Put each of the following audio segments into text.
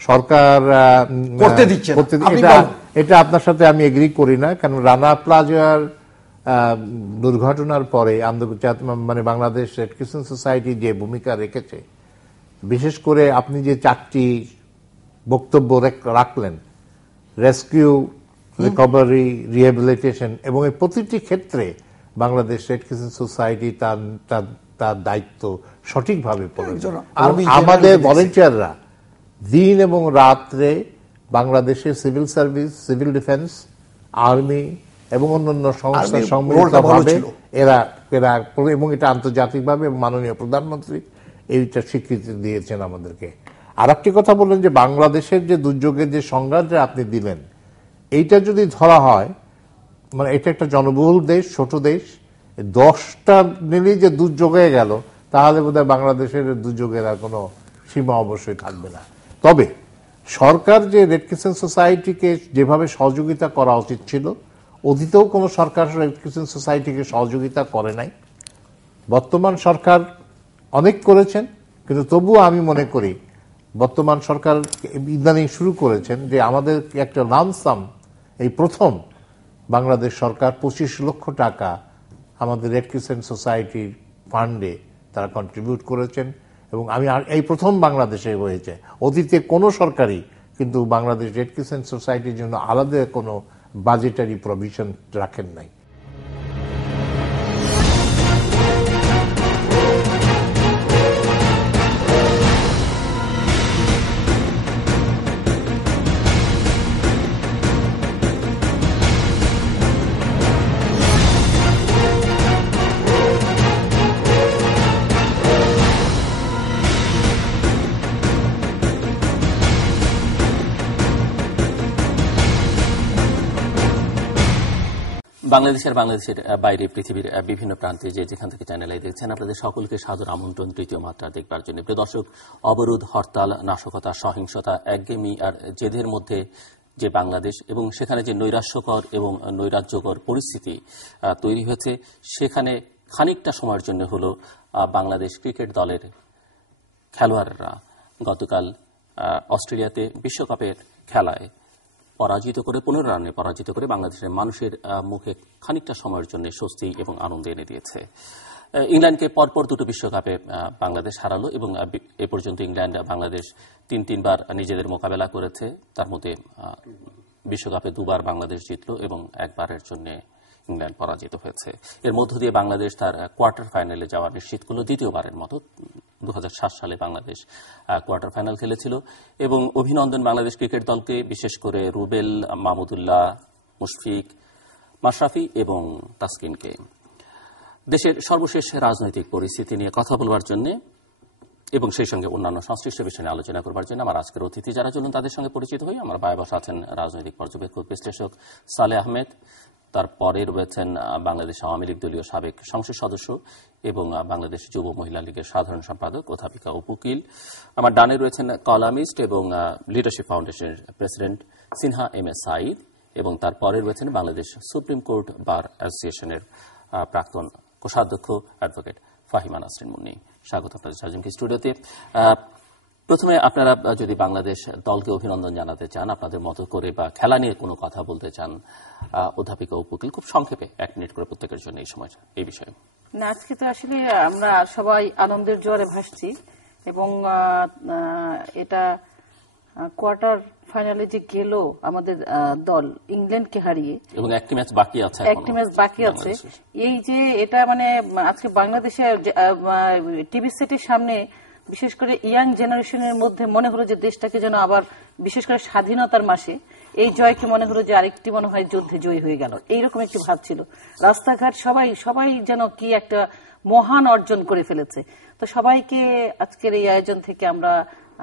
সরকার করতে দিচ্ছে। এটা আপনার সাথে আমি এগ্রি করি না, কারণ রানা প্লাজার দুর্ঘটনার পরে মানে বাংলাদেশ রেড ক্রিসেন্ট সোসাইটি যে ভূমিকা রেখেছে, বিশেষ করে আপনি যে 4টি বক্তব্য রাখলেন, রেস্কিউ, রিকভারি, রিহ্যাবিলিটেশন, এবং এই প্রতিটি ক্ষেত্রে বাংলাদেশ রেড ক্রিসেন্ট সোসাইটি তার দায়িত্ব সঠিকভাবে পড়েছে। আমাদের ভলেন্টিয়াররা দিন এবং রাত্রে বাংলাদেশের civil service, civil defence, army এবং অন্যান্য সংস্থার সম্মিলিতভাবে এরা এবং এটা আন্তর্জাতিকভাবে মাননীয় প্রধানমন্ত্রী এইটা স্বীকৃতি দিয়েছেন আমাদেরকে। আর একটি কথা বললেন যে বাংলাদেশের যে দুর্যোগের যে সংজ্ঞাটা আপনি দিলেন, এইটা যদি ধরা হয়, মানে এটা একটা জনবহুল দেশ, ছোট দেশ, 10টা নিলেই যে দুর্যোগ হয়ে গেল, তাহলে বোধহয় বাংলাদেশের দুর্যোগের আর কোনো সীমা অবশ্যই থাকবে না। তবে সরকার যে রেড ক্রিসেন্ট সোসাইটিকে যেভাবে সহযোগিতা করা উচিত ছিল, অতীতেও কোনো সরকার রেড ক্রিসেন্ট সোসাইটিকে সহযোগিতা করে নাই। বর্তমান সরকার অনেক করেছেন, কিন্তু তবুও আমি মনে করি বর্তমান সরকার ইদানিং শুরু করেছেন যে আমাদের একটা লামসাম, এই প্রথম বাংলাদেশ সরকার 25 লক্ষ টাকা আমাদের রেড ক্রিসেন্ট সোসাইটির ফান্ডে তারা কন্ট্রিবিউট করেছেন, এবং আমি এই প্রথম বাংলাদেশে হয়েছে। অতীতে কোনো সরকারই কিন্তু বাংলাদেশ রেড ক্রিসেন্ট সোসাইটির জন্য আলাদা কোনো বাজেটারি প্রভিশন রাখেন নাই। বাংলাদেশের বাইরে পৃথিবীর বিভিন্ন প্রান্তে যেখান থেকে চ্যানেল আই দেখছেন, আপনাদের সকলকে সাদর আমন্ত্রণ তৃতীয় মাত্রা দেখবার জন্য। প্রিয় দর্শক, অবরোধ, হরতাল, নাশকতা, সহিংসতা, একঘেয়েমি আর জেদের মধ্যে যে বাংলাদেশ এবং সেখানে যে নৈরাশ্যকর এবং নৈরাজ্যকর পরিস্থিতি তৈরি হয়েছে, সেখানে খানিকটা সময়ের জন্য হলো বাংলাদেশ ক্রিকেট দলের খেলোয়াড়রা গতকাল অস্ট্রেলিয়াতে বিশ্বকাপের খেলায় পরাজিত করে 15 রানে পরাজিত করে বাংলাদেশের মানুষের মুখে খানিকটা সময়ের জন্য স্বস্তি এবং আনন্দ এনে দিয়েছে। ইংল্যান্ডকে পরপর দুটো বিশ্বকাপে বাংলাদেশ হারালো এবং এ পর্যন্ত ইংল্যান্ড বাংলাদেশ 3বার নিজেদের মোকাবেলা করেছে। তার মধ্যে বিশ্বকাপে 2বার বাংলাদেশ জিতল এবং একবারের জন্য ইংল্যান্ড পরাজিত হয়েছে। এর মধ্য দিয়ে বাংলাদেশ তার কোয়ার্টার ফাইনালে যাওয়া নিশ্চিত করল। দ্বিতীয়বারের মতো 2007 সালে বাংলাদেশ কোয়ার্টার ফাইনাল খেলেছিল এবং অভিনন্দন বাংলাদেশ ক্রিকেট দলকে, বিশেষ করে রুবেল, মাহমুদুল্লাহ, মুশফিক, মাশরাফি এবং তাসকিনকে। দেশের সর্বশেষ রাজনৈতিক পরিস্থিতি নিয়ে কথা বলবার জন্য এবং সেই সঙ্গে অন্যান্য সংশ্লিষ্ট বিষয় নিয়ে আলোচনা করবার জন্য আমার আজকের অতিথি যারা, চলুন তাদের সঙ্গে পরিচিত হই। আমার বায়ে বসা আছেন রাজনৈতিক পর্যবেক্ষক বিশ্লেষক সালেহ আহমেদ, তারপরে রয়েছেন বাংলাদেশ আওয়ামী লীগ দলীয় সাবেক সংসদ সদস্য এবং বাংলাদেশ যুব মহিলা লীগের সাধারণ সম্পাদক অধ্যাপিকা উকিল। আমার ডানে রয়েছেন কলামিস্ট এবং লিডারশিপ ফাউন্ডেশনের president Sinha M A Saeed, এবং তারপরে রয়েছেন বাংলাদেশ সুপ্রিম কোর্ট বার অ্যাসোসিয়েশনের প্রাক্তন কোষাধ্যক্ষ অ্যাডভোকেট ফাহিমা নাসরিন মুন্নি। স্বাগত আপনাদের চারজনকে স্টুডিওতে। প্রথমে আপনারা যদি বাংলাদেশ দলকে অভিনন্দন জানাতে চান, আপনাদের মতো করে, বা খেলা নিয়ে কোনো কথা বলতে চান, অধ্যাপিকা উকিল, খুব সংক্ষেপে 1 মিনিট করে প্রত্যেকের জন্য এই সময় এই বিষয়ে। না, আজকে তো আসলে আমরা সবাই আনন্দের জোয়ারে ভাসছি এবং এটা কোয়ার্টার ফাইনালে যে গেল আমাদের দল ইংল্যান্ডকে হারিয়ে, এবং একটি ম্যাচ বাকি আছে, এই যে এটা মানে আজকে বাংলাদেশে টিভি সেটের সামনে বিশেষ করে ইয়াং জেনারেশনের মধ্যে মনে হলো যে দেশটাকে যেন আবার, বিশেষ করে স্বাধীনতার মাসে এই জয়কে মনে হলো যে আরেকটি মনে হয় যুদ্ধে জয়ী হয়ে গেল, এইরকম একটি ভাব ছিল। রাস্তাঘাট সবাই যেন কি একটা মহান অর্জন করে ফেলেছে। তো সবাইকে আজকের এই আয়োজন থেকে আমরা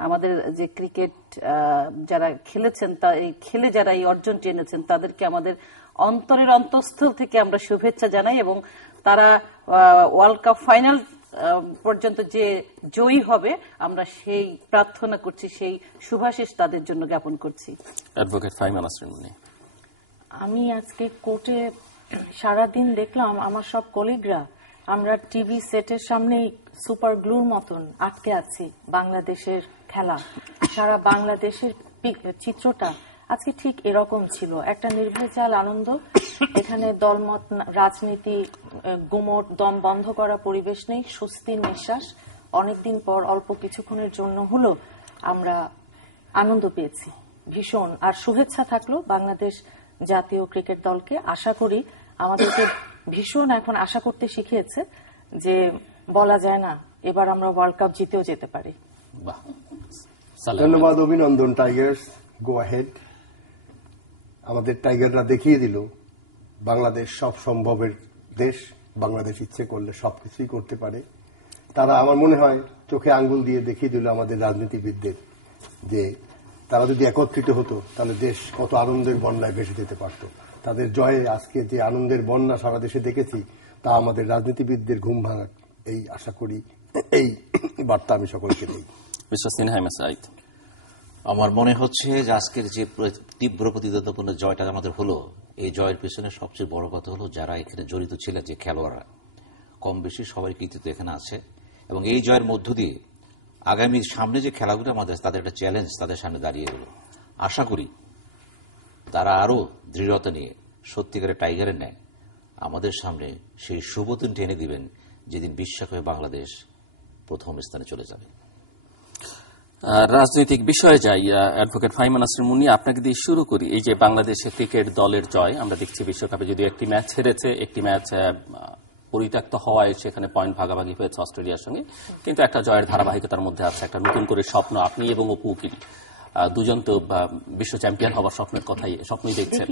আমাদের যে ক্রিকেট যারা খেলেছেন, খেলে যারা এই অর্জনটি এনেছেন, তাদেরকে আমাদের অন্তরের অন্তঃস্থল থেকে আমরা শুভেচ্ছা জানাই এবং তারা ওয়ার্ল্ড কাপ ফাইনাল পর্যন্ত যে জয়ী হবে আমরা সেই প্রার্থনা করছি, সেই শুভাশিস তাদের জন্য জ্ঞাপন করছি। অ্যাডভোকেট ফাহিমা নাসরিন মুন্নি। আমি আজকে কোর্টে সারাদিন দেখলাম আমার সব কলিগরা আমরা টিভি সেটের সামনে সুপার গ্লুর মতন আটকে আছি বাংলাদেশের খেলা, সারা বাংলাদেশের চিত্রটা আজকে ঠিক এরকম ছিল, একটা নির্ভেজাল আনন্দ। এখানে দলমত রাজনীতি, গুমট দম বন্ধ করা পরিবেশ নেই, স্বস্তির নিঃশ্বাস। অনেকদিন পর অল্প কিছুক্ষণের জন্য হলো আমরা আনন্দ পেয়েছি ভীষণ। আর শুভেচ্ছা থাকলো বাংলাদেশ জাতীয় ক্রিকেট দলকে। আশা করি আমাদেরকে ভীষণ এখন আশা করতে শিখিয়েছে যে বলা যায় না এবার আমরা ওয়ার্ল্ড কাপ জিতেও যেতে পারি। ধন্যবাদ, অভিনন্দন টাইগার্স, গো অ্যাহেড। আমাদের টাইগাররা দেখিয়ে দিল বাংলাদেশ সব সম্ভবের দেশ, বাংলাদেশ ইচ্ছে করলে সবকিছুই করতে পারে। তারা আমার মনে হয় চোখে আঙ্গুল দিয়ে দেখিয়ে দিল আমাদের রাজনীতিবিদদের যে তারা যদি একত্রিত হতো তাহলে দেশ কত আনন্দের বন্যায় ভেসে যেতে পারত। তাদের জয়ে আজকে যে আনন্দের বন্যা সারা দেশে দেখেছি তা আমাদের রাজনীতিবিদদের ঘুম ভাঙা, এই আশা করি, এই বার্তা আমি সকলকে দিই। আমার মনে হচ্ছে যে আজকের যে তীব্র প্রতিদ্বন্দ্বপূর্ণ জয়টা আমাদের হলো, এই জয়ের পেছনে সবচেয়ে বড় কথা হলো যারা এখানে জড়িত ছিলেন, যে খেলোয়াড়রা কম বেশি সবাই কৃতিত্ব এখানে আছে। এবং এই জয়ের মধ্য দিয়ে আগামী সামনে যে খেলাগুলো আমাদের, তাদের একটা চ্যালেঞ্জ তাদের সামনে দাঁড়িয়ে গেল। আশা করি তারা আরো দৃঢ়তা নিয়ে সত্যিকারের টাইগারের ন্যায় আমাদের সামনে সেই শুভদিন টেনে দিবেন যেদিন বিশ্বকাপে বাংলাদেশ প্রথম স্থানে চলে যাবে। রাজনৈতিক বিষয়ে যাই, অ্যাডভোকেট ফাহিমা নাসরিন মুন্নি, আপনাকে দিয়ে শুরু করি। এই যে বাংলাদেশের ক্রিকেট দলের জয়, আমরা দেখছি বিশ্বকাপে যদি একটি ম্যাচ হেরেছে, একটি ম্যাচ পরিত্যক্ত হওয়ায় সেখানে পয়েন্ট ভাগাভাগি হয়েছে অস্ট্রেলিয়ার সঙ্গে, কিন্তু একটা জয়ের ধারাবাহিকতার মধ্যে আছে একটা নতুন করে স্বপ্ন। আপনি এবং অপু উকিল দুজন তো বিশ্ব চ্যাম্পিয়ন হওয়ার স্বপ্নই দেখছেন।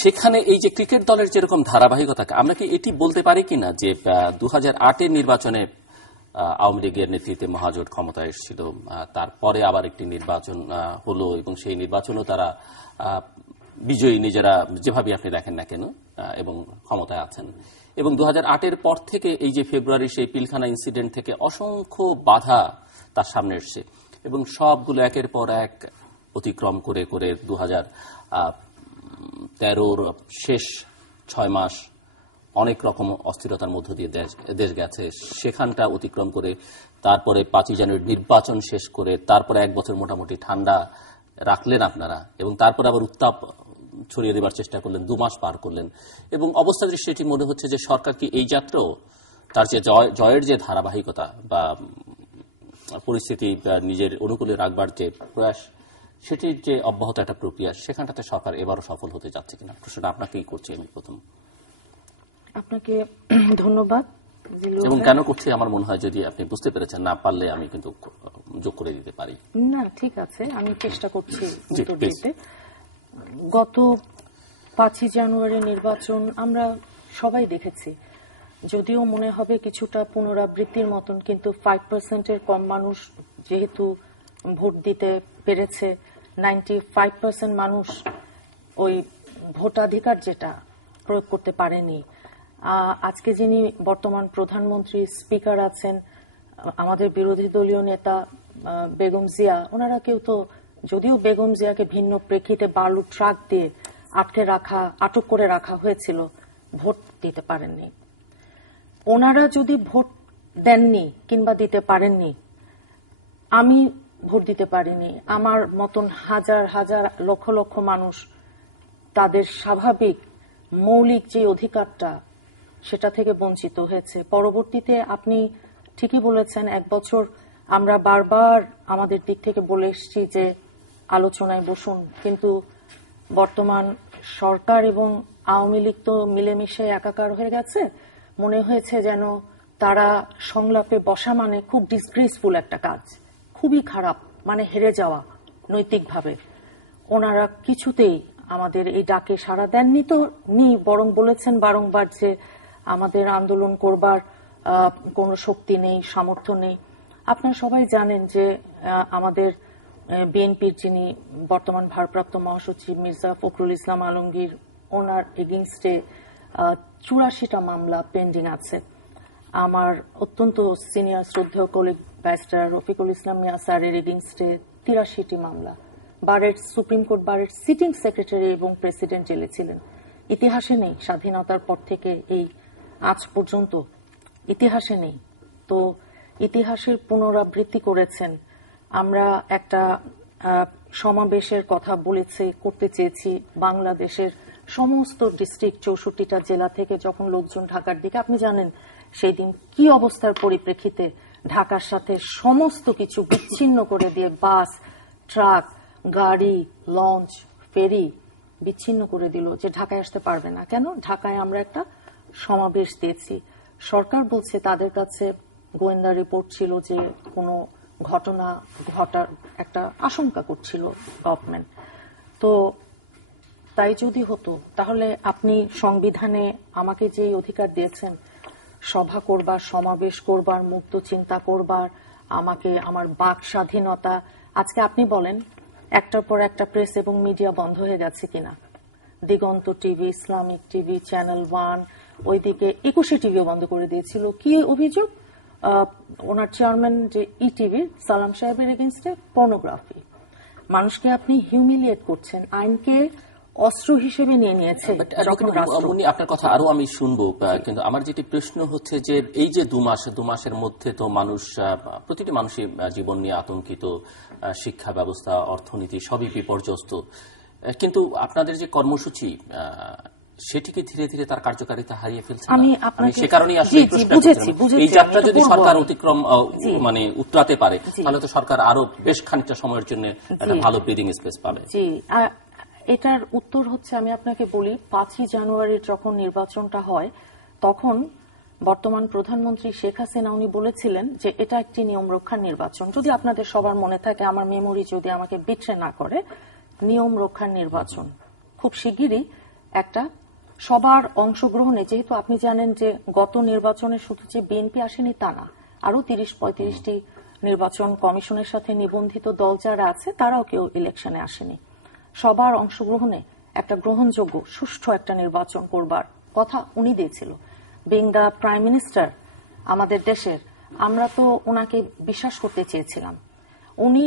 সেখানে এই যে ক্রিকেট দলের যেরকম ধারাবাহিকতা, আমরা কি এটি বলতে পারি কিনা যে 2008-এর নির্বাচনে আওয়ামী লীগের নেতৃত্বে মহাজোট ক্ষমতায় এসেছিল, তারপরে আবার একটি নির্বাচন হলো এবং সেই নির্বাচনও তারা বিজয়ী নিজেরা যেভাবে আপনি দেখেন না কেন এবং ক্ষমতায় আছেন, এবং 2008-এর পর থেকে এই যে ফেব্রুয়ারি সেই পিলখানা ইনসিডেন্ট থেকে অসংখ্য বাধা তার সামনে এসছে এবং সবগুলো একের পর এক অতিক্রম করে করে 2013-র শেষ 6 মাস অনেক রকম অস্থিরতার মধ্য দিয়ে দেশ গেছে, সেখানটা অতিক্রম করে তারপরে 5ই জানুয়ারি নির্বাচন শেষ করে তারপরে 1 বছর মোটামুটি ঠান্ডা রাখলেন আপনারা, এবং তারপরে আবার উত্তাপ ছড়িয়ে দেবার চেষ্টা করলেন, 2 মাস পার করলেন। এবং অবস্থা দৃষ্টি এটি মনে হচ্ছে যে সরকার কি এই যাত্রাও তার যে জয়ের যে ধারাবাহিকতা বা পরিস্থিতি নিজের অনুকূলে রাখবার যে প্রয়াস, সেটির যে অব্যাহত একটা প্রক্রিয়া, সেখানটাতে সরকার এবারও সফল হতে যাচ্ছে কিনা, প্রশ্নটা আপনাকেই করছি আমি প্রথম। আপনাকে ধন্যবাদ। এবং কেন করছি আমার মনে হয় যদি আপনি বুঝতে পেরেছেন, না পারলে আমি কিন্তু যোগ করে দিতে পারি। না, ঠিক আছে, আমি চেষ্টা করছি উত্তর দিতে। গত 5ই জানুয়ারি নির্বাচন আমরা সবাই দেখেছি, যদিও মনে হবে কিছুটা পুনরাবৃত্তির মতন, কিন্তু 5%-এর কম মানুষ যেহেতু ভোট দিতে পেরেছে, 95% মানুষ ওই ভোটাধিকার যেটা প্রয়োগ করতে পারেনি। আজকে যিনি বর্তমান প্রধানমন্ত্রী, স্পিকার আছেন, আমাদের বিরোধী দলীয় নেতা বেগম জিয়া, ওনারা কেউ তো, যদিও বেগম জিয়াকে ভিন্ন প্রেক্ষিতে বালু ট্রাক দিয়ে আটক করে রাখা হয়েছিল, ভোট দিতে পারেননি। ওনারা যদি ভোট দেননি কিংবা দিতে পারেননি, আমি ভোট দিতে পারিনি, আমার মতন হাজার হাজার লক্ষ লক্ষ মানুষ তাদের স্বাভাবিক মৌলিক যে অধিকারটা, সেটা থেকে বঞ্চিত হয়েছে। পরবর্তীতে আপনি ঠিকই বলেছেন, 1 বছর আমরা বারবার আমাদের দিক থেকে বলে এসেছি যে আলোচনায় বসুন, কিন্তু বর্তমান সরকার এবং আওয়ামী লীগ তো মিলেমিশে একাকার হয়ে গেছে। মনে হয়েছে যেন তারা সংলাপে বসা মানে খুব ডিসগ্রেসফুল একটা কাজ, খুবই খারাপ, মানে হেরে যাওয়া নৈতিকভাবে। ওনারা কিছুতেই আমাদের এই ডাকে সাড়া দেননি, তো বরং বলেছেন বারংবার যে আমাদের আন্দোলন করবার কোনো শক্তি নেই, সামর্থ্য নেই। আপনারা সবাই জানেন যে আমাদের বিএনপির যিনি বর্তমান ভারপ্রাপ্ত মহাসচিব মির্জা ফখরুল ইসলাম আলমগীর, ওনার এগেইনস্টে 84টা মামলা পেন্ডিং আছে। আমার অত্যন্ত সিনিয়র শ্রদ্ধেয় কলিগ ব্যারিস্টার রফিকুল ইসলাম মিয়া স্যারের এগেইনস্টে 83টি মামলা। সুপ্রিম কোর্ট বারের সিটিং সেক্রেটারি এবং প্রেসিডেন্ট জেলে ছিলেন। ইতিহাসে নেই, স্বাধীনতার পর থেকে এই আজ পর্যন্ত ইতিহাসে নেই। তো ইতিহাসের পুনরাবৃত্তি করেছেন আমরা একটা সমাবেশের কথা করতে চেয়েছি বাংলাদেশের সমস্ত ডিস্ট্রিক্ট 64টা জেলা থেকে যখন লোকজন ঢাকার দিকে, আপনি জানেন সেই দিন কি অবস্থার পরিপ্রেক্ষিতে ঢাকার সাথে সমস্ত কিছু বিচ্ছিন্ন করে দিয়ে বাস, ট্রাক, গাড়ি, লঞ্চ, ফেরি বিচ্ছিন্ন করে দিল যে ঢাকায় আসতে পারবে না। কেন? ঢাকায় আমরা একটা সমাবেশ দিয়েছি। সরকার বলছে তাদের কাছে গোয়েন্দা রিপোর্ট ছিল যে কোনো ঘটনা ঘটার একটা আশঙ্কা করছিল গভর্নমেন্ট। তো তাই যদি হতো তাহলে আপনি সংবিধানে আমাকে যে অধিকার দিয়েছেন সভা করবার, সমাবেশ করবার, মুক্ত চিন্তা করবার, আমাকে আমার বাক স্বাধীনতা, আজকে আপনি বলেন একটার পর একটা প্রেস এবং মিডিয়া বন্ধ হয়ে গেছে কিনা? দিগন্ত টিভি, ইসলামিক টিভি, চ্যানেল 1, ওইদিকে 21 টিভিও বন্ধ করে দিয়েছিল। কি অভিযোগ? ওনার চেয়ারম্যান যে ইটিভি সালাম সাহেবের এগেইনস্টে পর্নোগ্রাফি। মানুষকে আপনি হিউমিলিয়েট করছেন, আইনকে অস্ত্র হিসেবে নিয়ে নিয়েছে। আপনার কথা আরো আমি শুনবো, কিন্তু আমার যেটি প্রশ্ন হচ্ছে যে এই যে 2 মাসের মধ্যে তো মানুষ, প্রতিটি মানুষই জীবন নিয়ে আতঙ্কিত, শিক্ষা ব্যবস্থা, অর্থনীতি সবই বিপর্যস্ত, কিন্তু আপনাদের যে কর্মসূচি সেটিকে ধীরে ধীরে তার কার্যকারিতা হারিয়ে ফেলছে। আমি সে কারণেই আসলে এই যাত্রা যদি সরকার অতিক্রম উতরাতে পারে তাহলে তো সরকার আরো বেশ খানিকটা সময়ের জন্য একটা ভালো ব্রিদিং স্পেস পাবে। এটার উত্তর হচ্ছে, আমি আপনাকে বলি, 5ই জানুয়ারির যখন নির্বাচনটা হয় তখন বর্তমান প্রধানমন্ত্রী শেখ হাসিনা উনি বলেছিলেন যে এটা একটি নিয়ম রক্ষার নির্বাচন। যদি আপনাদের সবার মনে থাকে, আমার মেমোরি যদি আমাকে বিট্রে না করে, নিয়ম রক্ষার নির্বাচন খুব শিগগিরই একটা সবার অংশগ্রহণে, যেহেতু আপনি জানেন যে গত নির্বাচনে শুধু যে বিএনপি আসেনি তা না, আরো 30-35টি নির্বাচন কমিশনের সাথে নিবন্ধিত দল যারা আছে তারাও কেউ ইলেকশনে আসেনি। সবার অংশগ্রহণে একটা গ্রহণযোগ্য সুষ্ঠু একটা নির্বাচন করবার কথা উনি দিয়েছিল। বিং দ্য প্রাইম মিনিস্টার আমাদের দেশের, আমরা তো ওনাকে বিশ্বাস করতে চেয়েছিলাম। উনি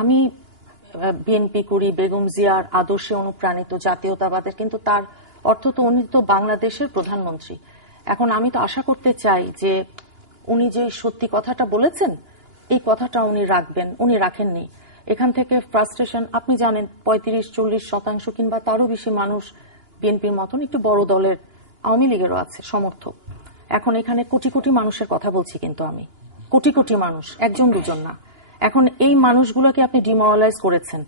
আমি বিএনপি করি, বেগম জিয়ার আদর্শে অনুপ্রাণিত, জাতীয়তাবাদের, কিন্তু তার অর্থ তো উনি তো বাংলাদেশের প্রধানমন্ত্রী। এখন আমি তো আশা করতে চাই যে উনি যে সত্যি কথাটা বলেছেন এই কথাটা উনি রাখবেন। উনি রাখেননি। এখান থেকে ফ্রাস্ট্রেশন, আপনি জানেন 35-40% কিংবা তারও বেশি মানুষ বিএনপির মতন একটু বড় দলের, আওয়ামী লীগেরও আছে সমর্থক। এখন এখানে কোটি কোটি মানুষের কথা বলছি, কিন্তু আমি কোটি কোটি মানুষ, একজন দুজন না। এখন এই মানুষগুলোকে আপনি ডিমোরালাইজ করেছেন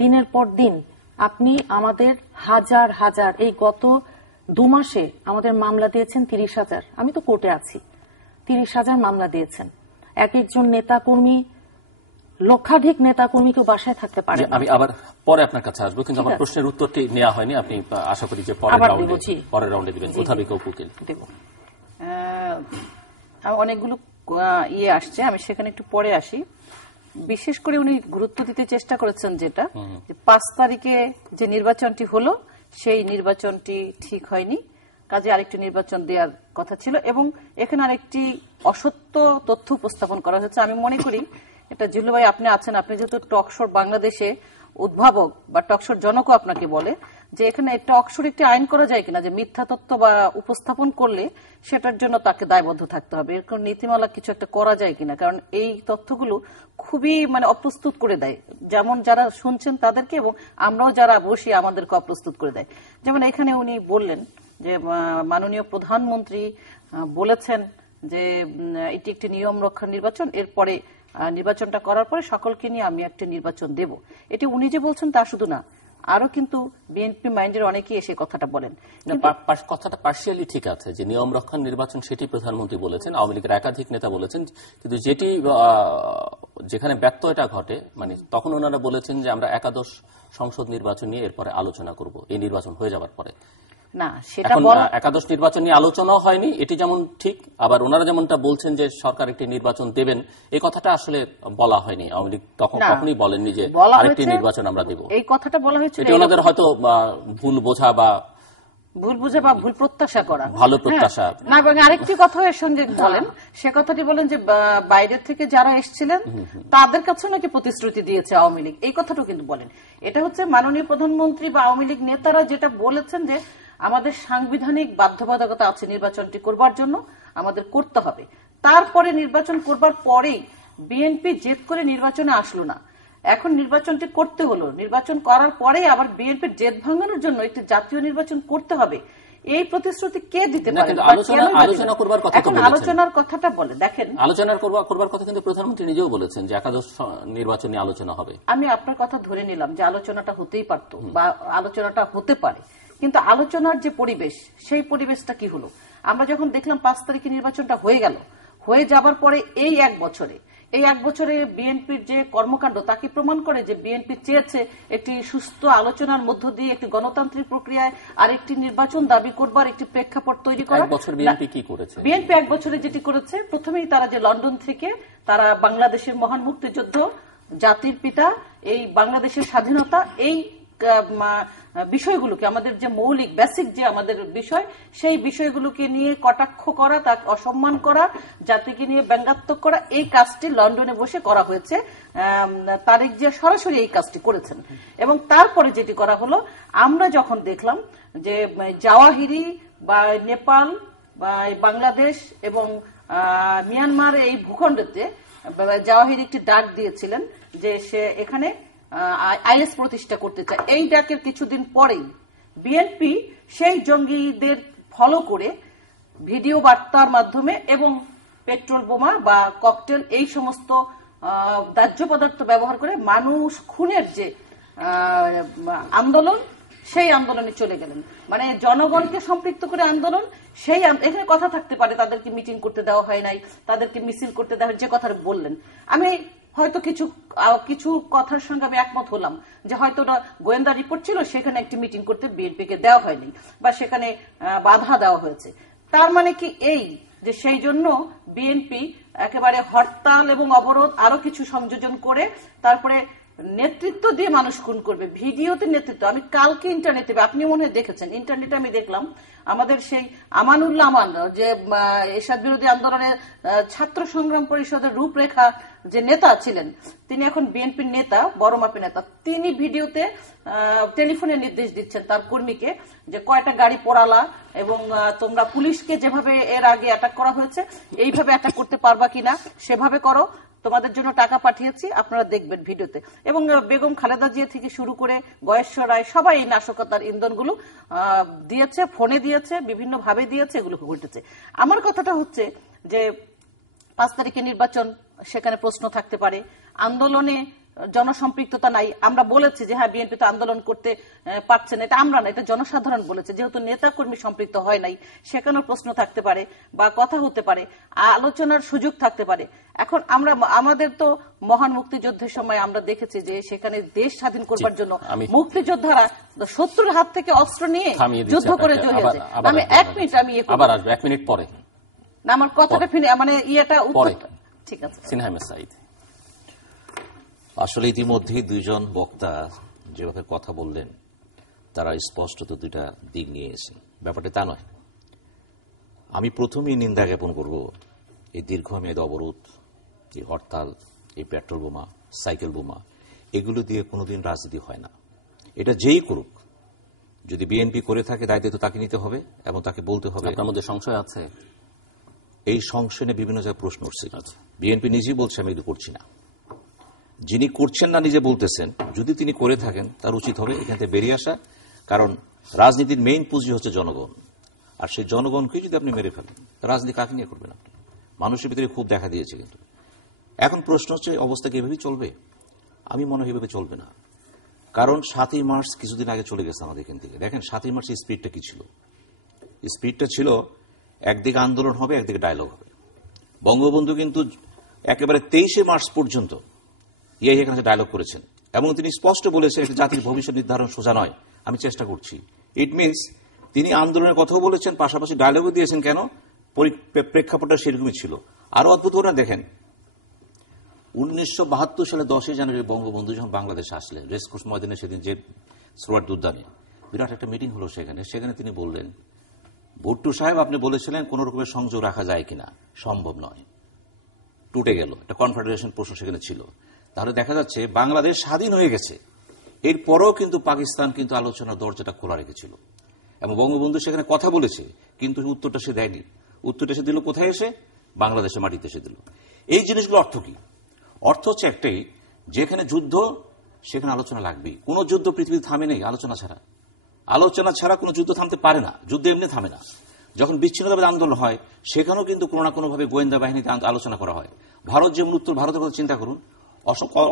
দিনের পর দিন। আপনি আমাদের হাজার হাজার, এই গত 2 মাসে আমাদের মামলা দিয়েছেন 30,000। আমি তো কোর্টে আছি, 30,000 মামলা দিয়েছেন। এক একজন নেতাকর্মী, লক্ষাধিক নেতাকর্মীকে বাসায় থাকতে পারে। আমি আবার পরে আপনার কাছে আসবো, কিন্তু আমার প্রশ্নের উত্তরটি নেওয়া হয়নি। আপনি আশা করি যে পরের রাউন্ডে দিবেন। কোথাবিক উকিল দেব। অনেকগুলো আসছে, আমি সেখানে একটু পরে আসি। বিশেষ করে উনি গুরুত্ব দিতে চেষ্টা করেছেন যেটা 5 তারিখে যে নির্বাচনটি হলো সেই নির্বাচনটি ঠিক হয়নি, কাজে আরেকটি নির্বাচন দেওয়ার কথা ছিল, এবং এখানে আরেকটি অসত্য তথ্য উপস্থাপন করা হয়েছে। আমি মনে করি এটা জিল্লু ভাই আপনি আছেন, আপনি যেহেতু টকশোর বাংলাদেশে উদ্ভাবক বা টকশোর জনকও আপনাকে বলে যে এখানে টকশোর একটি আইন করা যায় কিনা যে মিথ্যা তথ্য বা উপস্থাপন করলে সেটার জন্য তাকে দায়বদ্ধ থাকতে হবে, এরকম নীতিমালা কিছু একটা করা যায় কিনা। কারণ এই তথ্যগুলো খুবই অপ্রস্তুত করে দেয়, যেমন যারা শুনছেন তাদেরকে এবং আমরাও যারা বসি আমাদেরকে অপ্রস্তুত করে দেয়। যেমন এখানে উনি বললেন যে মাননীয় প্রধানমন্ত্রী বলেছেন যে এটি একটি নিয়ম রক্ষার নির্বাচন, এরপরে নির্বাচনটা করার পরে সকলকে নিয়ে আমি একটা নির্বাচন দেব। এটি উনি যে বলছেন তা শুধু না, আরো কিন্তু বিএনপি মাইন্ডের অনেকেই এসে কথাটা বলেন। কথাটা পার্সিয়ালি ঠিক আছে যে নিয়ম রক্ষার নির্বাচন সেটি প্রধানমন্ত্রী বলেছেন, আওয়ামী লীগের একাধিক নেতা বলেছেন, কিন্তু যেখানে ব্যত্যয়টা ঘটে তখন ওনারা বলেছেন যে আমরা একাদশ সংসদ নির্বাচন নিয়ে এরপরে আলোচনা করব, এই নির্বাচন হয়ে যাবার পরে। না, সেটা একাদশ নির্বাচন নিয়ে আলোচনাও হয়নি, এটি যেমন ঠিক, আবার ওনারা যেমনটা বলছেন যে সরকার একটি নির্বাচন দেবেন, এই কথাটা আসলে বলা হয়নি। আওয়ামী লীগ তখন কখনোই বলেননি যে আরেকটি নির্বাচন আমরা দেব, এই কথাটা বলা হয়েছিল। এটি ওনাদের হয়তো ভুল বোঝা বা ভুল প্রত্যাশা করা, ভালো প্রত্যাশা না। এবং আরেকটি কথা এর সঙ্গে বলেন, সে কথাটি বলেন যে বাইরের থেকে যারা এসেছিলেন তাদের কাছে নাকি প্রতিশ্রুতি দিয়েছে আওয়ামী লীগ, এই কথাটাও কিন্তু বলেন। এটা হচ্ছে মাননীয় প্রধানমন্ত্রী বা আওয়ামী লীগ নেতারা যেটা বলেছেন যে আমাদের সাংবিধানিক বাধ্যবাধকতা আছে নির্বাচনটি করবার জন্য, আমাদের করতে হবে। তারপরে নির্বাচন করবার পরেই বিএনপি জেদ করে নির্বাচনে আসলো না, এখন নির্বাচনটি করতে হলো, নির্বাচন করার পরে আবার বিএনপির জেদ ভাঙানোর জন্য একটি জাতীয় নির্বাচন করতে হবে, এই প্রতিশ্রুতি কে দিতে পারে? এখন আলোচনার কথাটা বলে দেখেন, আলোচনার করবার কথা কিন্তু প্রধানমন্ত্রী নিজেও বলেছেন যে একাদশ নির্বাচনী আলোচনা হবে। আমি আপনার কথা ধরে নিলাম যে আলোচনাটা হতেই পারতো বা আলোচনাটা হতে পারে, কিন্তু আলোচনার যে পরিবেশ, সেই পরিবেশটা কি হলো? আমরা যখন দেখলাম 5 তারিখে নির্বাচনটা হয়ে গেল, হয়ে যাবার পরে এই এক বছরে বিএনপির যে কর্মকাণ্ড তাকে প্রমাণ করে যে বিএনপি চেয়েছে একটি সুস্থ আলোচনার মধ্য দিয়ে একটি গণতান্ত্রিক প্রক্রিয়ায় আরেকটি নির্বাচন দাবি করবার একটি প্রেক্ষাপট তৈরি করা। বিএনপি কি করেছে? বিএনপি 1 বছরে যেটি করেছে, প্রথমেই তারা যে লন্ডন থেকে তারা বাংলাদেশের মহান মুক্তিযুদ্ধ, জাতির পিতা, এই বাংলাদেশের স্বাধীনতা, এই বিষয়গুলোকে, আমাদের যে মৌলিক বেসিক যে আমাদের বিষয়, সেই বিষয়গুলোকে নিয়ে কটাক্ষ করা, তাকে অসম্মান করা, জাতিকে নিয়ে ব্যঙ্গাত্মক করা, এই কাজটি লন্ডনে বসে করা হয়েছে। তারেক জিয়া সরাসরি এই কাজটি করেছেন। এবং তারপরে যেটি করা হলো, আমরা যখন দেখলাম যে জাওয়াহিরি বা নেপাল বা বাংলাদেশ এবং মিয়ানমার এই ভূখণ্ডতে জাওয়াহিরি একটি ডাক দিয়েছিলেন যে সে এখানে আইএস প্রতিষ্ঠা করতে চায়। এই ডাকের কিছুদিন পরেই বিএনপি সেই জঙ্গিদের ফলো করে ভিডিও বার্তার মাধ্যমে এবং পেট্রোল বোমা বা ককটেল এই সমস্ত দাহ্য পদার্থ ব্যবহার করে মানুষ খুনের যে আন্দোলন, সেই আন্দোলনে চলে গেলেন। মানে জনগণকে সম্পৃক্ত করে আন্দোলন, সেই এখানে কথা থাকতে পারে তাদেরকে মিটিং করতে দেওয়া হয় নাই, তাদেরকে মিছিল করতে দেওয়া হয়, যে কথা বললেন। আমি হয়তো কিছু কথার সঙ্গে আমি একমত হলাম যে হয়তো গোয়েন্দা রিপোর্ট ছিল, সেখানে একটি মিটিং করতে বিএনপিকে দেওয়া হয়নি বা সেখানে বাধা দেওয়া হয়েছে। তার মানে কি এই যে সেই জন্য বিএনপি একেবারে হরতাল এবং অবরোধ আরো কিছু সংযোজন করে তারপরে নেতৃত্ব দিয়ে মানুষ খুন করবে, ভিডিওতে নেতৃত্ব। আমি কালকে ইন্টারনেটে, আপনি মনে হয় দেখেছেন, ইন্টারনেটে আমি দেখলাম আমাদের সেই আমানুল্লাহ আমান, যে এরশাদ বিরোধী আন্দোলনের ছাত্র সংগ্রাম পরিষদের রূপরেখা যে নেতা ছিলেন, তিনি এখন বিএনপির নেতা, বড় মাপের নেতা, তিনি ভিডিওতে টেলিফোনে নির্দেশ দিচ্ছেন তার কর্মীকে যে কয়টা গাড়ি পোড়ালা এবং তোমরা পুলিশকে যেভাবে এর আগে অ্যাটাক করা হয়েছে এইভাবে অ্যাটাক করতে পারবা কিনা, সেভাবে করো, তোমাদের জন্য টাকা পাঠিয়েছি, আপনারা দেখবেন ভিডিওতে। এবং বেগম খালেদা জিয়া থেকে শুরু করে গয়েশ্বর রায় সবাই এই নাশকতার ইন্ধনগুলো দিয়েছে, ফোনে দিয়েছে, বিভিন্ন ভাবে দিয়েছে, এগুলো ঘটেছে। আমার কথাটা হচ্ছে যে 5 তারিখে নির্বাচন, সেখানে প্রশ্ন থাকতে পারে, আন্দোলনে জনসম্পৃক্ততা নাই। আমরা বলেছি যে হ্যাঁ বিএনপি তো আন্দোলন করতে পারছে না, এটা আমরা না, এটা জনসাধারণ বলেছে, যেহেতু নেতা কর্মী সম্পৃক্ত হয় নাই, সেখানেও প্রশ্ন থাকতে পারে বা কথা হতে পারে, আলোচনার সুযোগ থাকতে পারে। এখন আমাদের তো মহান মুক্তিযুদ্ধের সময় আমরা দেখেছি যে সেখানে দেশ স্বাধীন করবার জন্য মুক্তিযোদ্ধারা শত্রুর হাত থেকে অস্ত্র নিয়ে যুদ্ধ করে জড়িয়ে আছে। আমি 1 মিনিট, আমি আবার আসবো 1 মিনিট পরে, না আমার কথাটা মানে ইয়েটা উত্তর ঠিক আছে। সিনহা আহমেদ সাঈদ, আসলে ইতিমধ্যেই দুইজন বক্তা যেভাবে কথা বললেন তারা স্পষ্টত দুইটা দিক নিয়ে এসেছেন, ব্যাপারটা তা নয়। আমি প্রথমেই নিন্দা জ্ঞাপন করব এই দীর্ঘমেয়াদী অবরোধ, এই হরতাল, এই পেট্রোল বোমা, সাইকেল বোমা, এগুলো দিয়ে কোনোদিন রাজনীতি হয় না। এটা যেই করুক, যদি বিএনপি করে থাকে দায়িত্ব তো তাকে নিতে হবে এবং তাকে বলতে হবে। আপনার মধ্যে সংশয় আছে? এই সংশয়ে বিভিন্ন জায়গায় প্রশ্ন উঠছে। বিএনপি নিজেই বলছে আমি এগুলো করছি না। যিনি করছেন না নিজে বলতেছেন, যদি তিনি করে থাকেন তার উচিত হবে এখান থেকে বেরিয়ে আসা, কারণ রাজনীতির মেইন পুঁজি হচ্ছে জনগণ, আর সেই জনগণকে যদি আপনি মেরে ফেলেন, রাজনীতি কাকে নিয়ে করবেন আপনি? মানুষের ভিতরে খুব দেখা দিয়েছে। কিন্তু এখন প্রশ্ন হচ্ছে অবস্থা কি এভাবেই চলবে? আমি মনে হয় এভাবে চলবে না, কারণ 7ই মার্চ কিছুদিন আগে চলে গেছে আমাদের এখান থেকে। দেখেন 7ই মার্চের স্পিডটা কি ছিল? স্পিডটা ছিল একদিকে আন্দোলন হবে, একদিকে ডায়লগ হবে। বঙ্গবন্ধু কিন্তু একেবারে 23শে মার্চ পর্যন্ত এখানে ডায়লগ করেছেন এবং তিনি স্পষ্ট বলেছেন একটা জাতির ভবিষ্যৎ নির্ধারণ সোজা নয়, আমি চেষ্টা করছি। ইট মিনস তিনি আন্দোলনের কথাও বলেছেন, পাশাপাশি ডায়লগও দিয়েছেন। কেন? প্রেক্ষাপটটা সেরকমই ছিল। আরো অদ্ভুত ঘটনা দেখেন, 1972 সালে 10ই জানুয়ারি বঙ্গবন্ধু যখন বাংলাদেশে আসলেন, রেসকোর্স ময়দানে সেদিন যে সোহরাওয়ার্দী উদ্যানে বিরাট একটা মিটিং হলো, সেখানে তিনি বললেন, ভুট্টো সাহেব আপনি বলেছিলেন কোন রকমের সংযোগ রাখা যায় কিনা, সম্ভব নয়, টুটে গেল, একটা কনফেডারেশন প্রশ্ন সেখানে ছিল। তাহলে দেখা যাচ্ছে বাংলাদেশ স্বাধীন হয়ে গেছে, এরপরও কিন্তু পাকিস্তান কিন্তু আলোচনার দরজাটা খোলা রেখেছিল এবং বঙ্গবন্ধু সেখানে কথা বলেছে, কিন্তু উত্তরটা সে দেয়নি। উত্তরটা সে দিল কোথায় এসে? বাংলাদেশের মাটিতে এসে দিল। এই জিনিসগুলো অর্থ কি? অর্থ হচ্ছে একটাই, যেখানে যুদ্ধ সেখানে আলোচনা লাগবেই। কোন যুদ্ধ পৃথিবীতে থামে নেই আলোচনা ছাড়া। আলোচনা ছাড়া কোনো যুদ্ধ থামতে পারে না, যুদ্ধ এমনি থামে না। যখন বিচ্ছিন্নতাবাদী আন্দোলন হয় সেখানেও কিন্তু কোনো না কোনোভাবে গোয়েন্দা বাহিনীতে আলোচনা করা হয়। ভারত যেমন উত্তর ভারতের কথা চিন্তা করুন,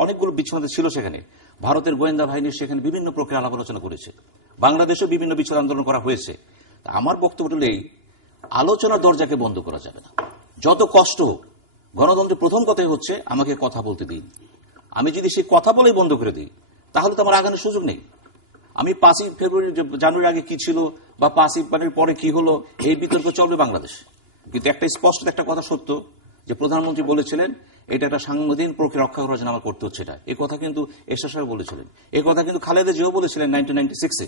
অনেকগুলো বিচ্ছিন্নতা ছিল সেখানে, ভারতের গোয়েন্দা বাহিনী সেখানে বিভিন্ন প্রক্রিয়া আলাপ আলোচনা করেছে। বাংলাদেশেও বিভিন্ন বিচ্ছিন্ন আন্দোলন করা হয়েছে। আমার বক্তব্য হল এই, আলোচনার দরজাকে বন্ধ করা যাবে না, যত কষ্ট হোক। গণতন্ত্রের প্রথম কথাই হচ্ছে আমাকে কথা বলতে দিন। আমি যদি সেই কথা বলেই বন্ধ করে দিই তাহলে তো আমার আগানোর সুযোগ নেই। আমি 5ই ফেব্রুয়ারি জানুয়ারি আগে কি ছিল বা 5ই পরে কি হলো এই বিতর্ক চলবে বাংলাদেশ। কিন্তু একটা স্পষ্ট একটা কথা সত্য, যে প্রধানমন্ত্রী বলেছিলেন এটা একটা সাংবিধানিক প্রক্রিয়া রক্ষা করার জন্য আমার করতে হচ্ছে এটা। এই কথা কিন্তু এরশাদ সাহেব বলেছিলেন, এই কথা কিন্তু খালেদা জিয়াও বলেছিলেন 1996-এ,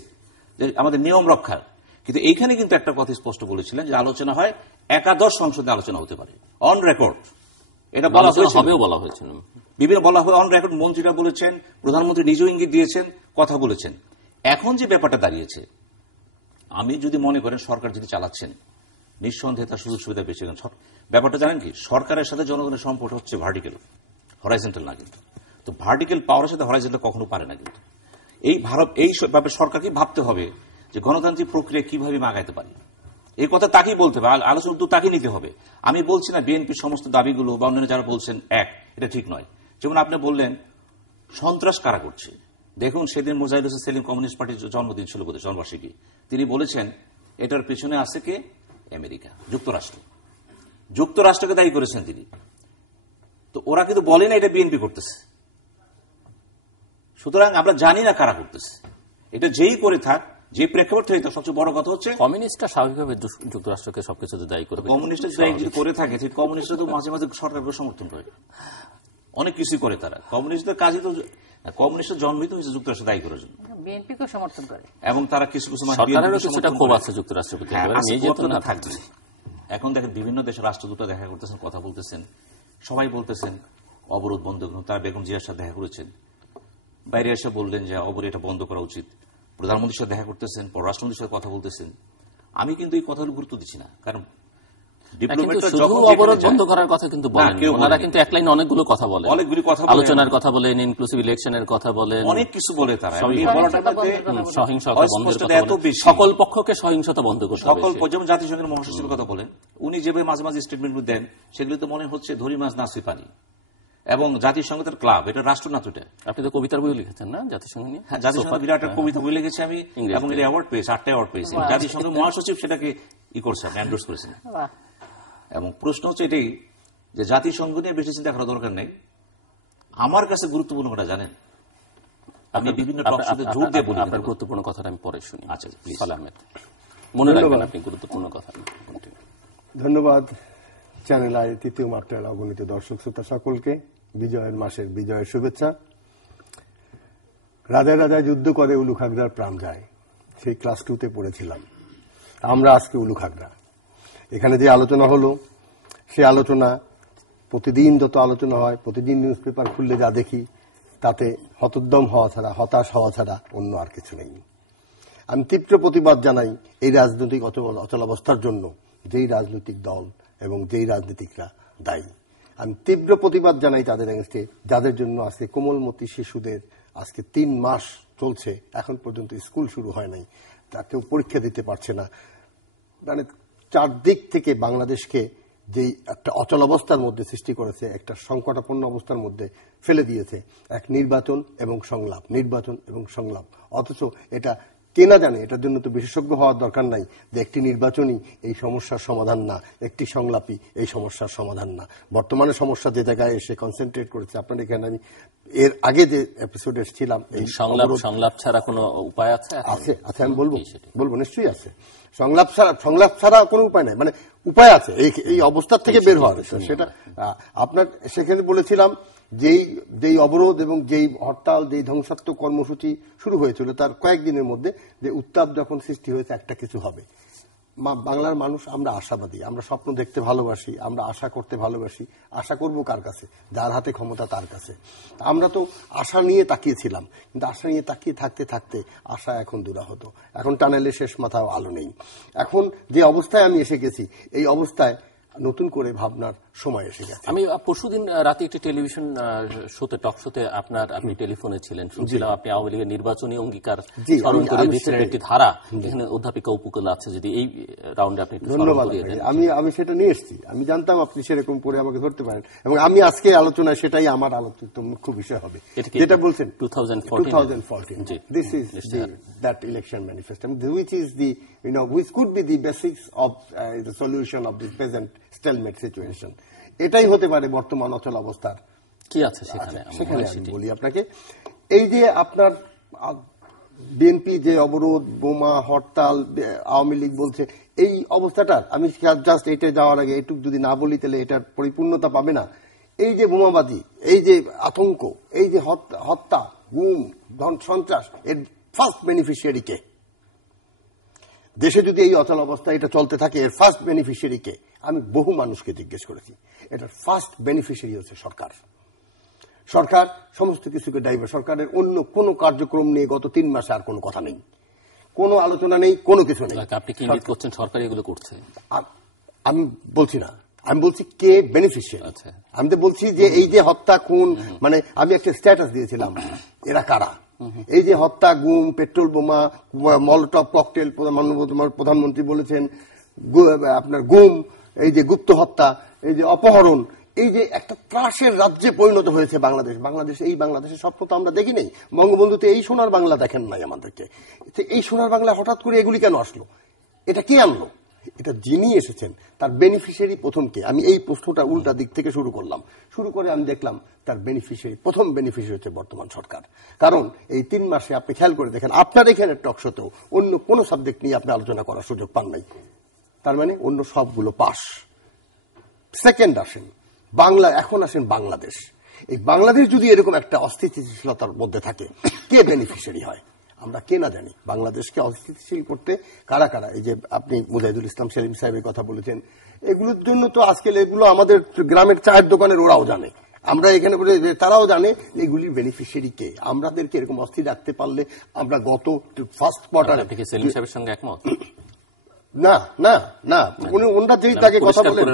যে আমাদের নিয়ম রক্ষার। কিন্তু এইখানে কিন্তু একটা কথা স্পষ্ট বলেছিলেন যে আলোচনা হয় একাদশ সংসদে আলোচনা হতে পারে, অন রেকর্ড। এটা বলা হয়েছিল, বিভিন্ন বলা হয় অন রেকর্ড। মন্ত্রীরা বলেছেন, প্রধানমন্ত্রী নিজেও ইঙ্গিত দিয়েছেন, কথা বলেছেন। এখন যে ব্যাপারটা দাঁড়িয়েছে, আমি যদি মনে করেন সরকার যদি চালাচ্ছেন, নিঃসন্দেহে তার সুযোগ সুবিধা বেশি। ব্যাপারটা জানেন কি, সরকারের সাথে জনগণের সম্পর্ক হচ্ছে ভার্টিক্যাল, হরাইজন্টাল না। কিন্তু তো ভার্টিক্যাল পাওয়ারের সাথে হরাইজন্টাল কখনো পারে না। কিন্তু এই ব্যাপারে সরকারকে ভাবতে হবে যে গণতান্ত্রিক প্রক্রিয়া কিভাবে আগাইতে পারি, এই কথা তাকেই বলতে হবে, আলোচনা উদ্যোগ তাকেই নিতে হবে। আমি বলছি না বিএনপির সমস্ত দাবিগুলো বা অন্যান্য যারা বলছেন এটা ঠিক নয়। যেমন আপনি বললেন সন্ত্রাস কারা করছে, দেখুন সেদিন মোজাহিদ হোসেন সেলিম কমিউনিস্ট পার্টির জন্মদিন ছিল বোধহয়, জন্মবার্ষিকী, তিনি বলেছেন এটার পেছনে আছে কে, আমেরিকা, যুক্তরাষ্ট্রকে দায়ী করেছেন তিনি। তো ওরা কিন্তু বলে না এটা বিএনপি করতেছে। সুতরাং আমরা জানি না কারা করতেছে, এটা যেই করে থাক, যে প্রেক্ষাপট থেকে সবচেয়ে বড় কথা হচ্ছে কমিউনিস্টরা স্বাভাবিকভাবে যুক্তরাষ্ট্রকে সবকিছু দায়ী করবে। কমিউনিস্টরা যদি করে থাকে, কমিউনিস্টরা তো মাঝে মাঝে সরকারকে সমর্থন করে, অনেক কিছুই করে তারা। কমিউনিস্টদের কাজই তো, কমিউনিস্টরা জন্মিত হয়েছে যুক্তরাষ্ট্র দায়ী করার জন্য, বিএনপিকে সমর্থন করে, এবং তারা কিছু থাকবে। এখন দেখেন বিভিন্ন দেশের রাষ্ট্রদূতরা দেখা করতেছেন, কথা বলতেছেন, সবাই বলতেছেন অবরোধ বন্ধ করুন। তারা বেগম জিয়ার সাথে দেখা করেছেন, বাইরে এসে বললেন যে অবরোধ এটা বন্ধ করা উচিত। প্রধানমন্ত্রীর সাথে দেখা করতেছেন, পররাষ্ট্রমন্ত্রীর সাথে কথা বলতেছেন। আমি কিন্তু এই কথাগুলো গুরুত্ব দিচ্ছি না, কারণ বন্ধ করার কথা কিন্তু বলেন, ওনারা কিন্তু এক লাইনে অনেকগুলো কথা বলেন, অনেকগুলি কথা, আলোচনার কথা বলেন, ইনক্লুসিভ ইলেকশনের কথা বলেন, অনেক কিছু বলে তারা। সহিংসতা বন্ধের কথা বলেন, সকল পক্ষকে সহিংসতা বন্ধ করতে হবে। সকল, যেমন জাতিসংঘের মহাসচিবের কথা বলেন, উনি যেভাবে মাঝে মাঝে স্টেটমেন্ট দেন সেগুলো তো মনে হচ্ছে ধরি মাছ নাসি পানি। এবং জাতিসংঘ তার ক্লাব, এটা রাষ্ট্র না। তো আপনি তো কবিতার বই লিখেছেন না জাতিসংঘ নিয়ে? হ্যাঁ, জাতিসংঘ বিরাট একটা কবিতা বই লিখেছি আমি, এবং এটা অ্যাওয়ার্ড পেয়েছে, 8টা অ্যাওয়ার্ড পেয়েছি। জাতিসংঘের মহাসচিব সেটাকে করছেন, এন্ডোর্স করেছেন। এবং প্রশ্ন হচ্ছে এটাই যে জাতিসংঘ নিয়ে বেশি চিন্তা করার দরকার নেই। আমার কাছে গুরুত্বপূর্ণ কথা জানেন, আমি বিভিন্ন টকশোতে জোর দিয়ে বলি। আপনার গুরুত্বপূর্ণ কথা আমি পরে শুনি। আচ্ছা, আহমেদ, মনে রাখবেন আপনি গুরুত্বপূর্ণ কথা। ধন্যবাদ চ্যানেল আই তৃতীয় মাত্রার অগণিত দর্শক শ্রোতা সকলকে বিজয়ের মাসের বিজয়ের শুভেচ্ছা। রাজায় রাজায় যুদ্ধ করে উলুখাগড়ার প্রাণ যায়, সেই ক্লাস 2তে পড়েছিলাম। আমরা আজকে উলুখাগড়া। এখানে যে আলোচনা হলো, সে আলোচনা প্রতিদিন যত আলোচনা হয়, প্রতিদিন নিউজ পেপার খুললে যা দেখি, তাতে হতোদ্যম হওয়া ছাড়া, হতাশ হওয়া ছাড়া অন্য আর কিছু নেই। আমি তীব্র প্রতিবাদ জানাই এই রাজনৈতিক অচলাবস্থার জন্য যেই রাজনৈতিক দল এবং যেই রাজনীতিকরা দায়ী। আমি তীব্র প্রতিবাদ জানাই তাদের এগেইনস্টে, যাদের জন্য আজকে কোমলমতি শিশুদের আজকে 3 মাস চলছে, এখন পর্যন্ত স্কুল শুরু হয় নাই, তা কেউ পরীক্ষা দিতে পারছে না। মানে চারদিক থেকে বাংলাদেশকে যেই একটা অচল অবস্থার মধ্যে সৃষ্টি করেছে, একটা সংকটাপন্ন অবস্থার মধ্যে ফেলে দিয়েছে। এক নির্বাচন এবং সংলাপ, নির্বাচন এবং সংলাপ। অথচ এটা কে না জানে, এটার জন্য তো বিশেষজ্ঞ হওয়ার দরকার নাই যে একটি নির্বাচনই এই সমস্যার সমাধান না, একটি সংলাপই এই সমস্যার সমাধান না। বর্তমানে সমস্যা যে জায়গায় এসে কনসেন্ট্রেট করেছে, আপনার এখানে আমি এর আগে যে এপিসোডে ছিলাম, এই সংলাপ ছাড়া কোনো উপায় আছে? আছে, আমি বলবো নিশ্চয়ই আছে। সংলাপ ছাড়া কোনো উপায় নাই, মানে উপায় আছে এই অবস্থার থেকে বের হওয়ার। সেটা আপনার সেখানে বলেছিলাম যেই অবরোধ এবং যেই হরতাল, যেই ধ্বংসাত্মক কর্মসূচি শুরু হয়েছিল, তার কয়েকদিনের মধ্যে যে উত্তাপ যখন সৃষ্টি হয়েছে, একটা কিছু হবে। বাংলার মানুষ আমরা আশাবাদী, আমরা স্বপ্ন দেখতে ভালোবাসি, আমরা আশা করতে ভালোবাসি। আশা করব কার কাছে? যার হাতে ক্ষমতা তার কাছে। আমরা তো আশা নিয়ে তাকিয়েছিলাম, কিন্তু আশা নিয়ে তাকিয়ে থাকতে থাকতে আশা এখন দুরাহত। এখন টানেলে শেষ মাথাও আলো নেই। এখন যে অবস্থায় আমি এসে গেছি, এই অবস্থায় নতুন করে ভাবনার সময় এসে গেছে। আমি পরশুদিন রাতে একটি টেলিভিশন শোতে, টক শোতে আপনি টেলিফোনে ছিলেন, শুনছিলাম আপনি আওয়ামী লীগের নির্বাচনী অঙ্গীকার স্মরণ করে দিচ্ছেন একটি ধারা, এখানে অধ্যাপিকা উপকূল আছে, যদি এই রাউন্ডে আপনি একটু ধন্যবাদ। আমি সেটা নিয়ে এসেছি, আমি জানতাম আপনি সেরকম করে আমাকে ধরতে পারেন, এবং আমি আজকে আলোচনায় সেটাই আমার আলোচিত মুখ্য বিষয় হবে, যেটা বলছেন 2014 this is that election manifesto, which is the which could be the basics of the solution of the present stalemate situation. এটাই হতে পারে বর্তমান অচল অবস্থার কি আছে সেখানে। আমি বলি আপনাকে, এই যে আপনার বিএনপি যে অবরোধ, বোমা, হরতাল, আওয়ামী লীগ বলছে, এই অবস্থাটা আমি জাস্ট এটা যাওয়ার আগে এটুকু যদি না বলি তাহলে এটার পরিপূর্ণতা পাবে না। এই যে বোমাবাজি, এই যে আতঙ্ক, এই যে হত্যা, গুম, সন্ত্রাস, এর ফার্স্ট বেনিফিশিয়ারি কে? দেশে যদি এই অচল অবস্থা এটা চলতে থাকে, এর ফার্স্ট বেনিফিশিয়ারি কে? আমি বহু মানুষকে জিজ্ঞেস করেছি, এটার ফার্স্ট বেনিফিশিয়ারি হচ্ছে সরকার। সরকার সমস্ত কিছুকে ডাইভার্ট, সরকারের অন্য কোনো কার্যক্রম নিয়ে গত 3 মাসে আর কোনো কথা নেই, কোনো আলোচনা নেই, কোনো কিছু নেই। আপনি কি ইঙ্গিত করছেন সরকার এগুলো করছে? আমি বলছি না, আমি বলছি কে বেনিফিশিয়ারি। আমি তো বলছি যে এই যে হত্যা, খুন, মানে আমি একটা স্ট্যাটাস দিয়েছিলাম, এরা কারা? এই যে হত্যা, গুম, পেট্রোল বোমা, মলটভ ককটেল, প্রধানমন্ত্রী বলেছেন, আপনার গুম, এই যে গুপ্ত হত্যা, এই যে অপহরণ, এই যে একটা ত্রাসের রাজ্যে পরিণত হয়েছে বাংলাদেশ। এই বাংলাদেশের স্বপ্ন তো আমরা দেখি নাই। বঙ্গবন্ধুতে এই সোনার বাংলা দেখেন নাই আমাদেরকে। এই সোনার বাংলা হঠাৎ করে এগুলি কেন আসলো? এটা কে আনলো? এটা যিনি এসেছেন তার বেনিফিশিয়ারি প্রথম কে? আমি এই প্রশ্নটা উল্টা দিক থেকে শুরু করে আমি দেখলাম তার প্রথম বেনিফিশিয়ারি হচ্ছে বর্তমান সরকার। কারণ এই 3 মাসে আপনি খেয়াল করে দেখেন, আপনার এখানে টকশোতেও অন্য কোনো সাবজেক্ট নিয়ে আপনি আলোচনা করার সুযোগ পান নাই। তার মানে অন্য সবগুলো পাস। সেকেন্ড আসেন এখন আসেন বাংলাদেশ। এই বাংলাদেশ যদি এরকম একটা অস্থিতিশীলতার মধ্যে থাকে, কে বেনিফিশিয়ারি হয়? আমরা কে না জানি। বাংলাদেশকে অস্থিতিশীল করতে কারা কারা, এই যে আপনি মুজাহিদুল ইসলাম সেলিম সাহেবের কথা বলেছেন, এগুলোর জন্য তো আজকাল এগুলো আমাদের গ্রামের চায়ের দোকানের ওরাও জানে, আমরা এখানে তারাও জানে এগুলির বেনিফিশিয়ারি কে। আমাদেরকে এরকম অস্থির রাখতে পারলে আমরা গত ফার্স্ট কোয়ার্টারে সেলিম সাহেবের সঙ্গে একমত না না না ওনারা যেই তাকে কথা বলেন,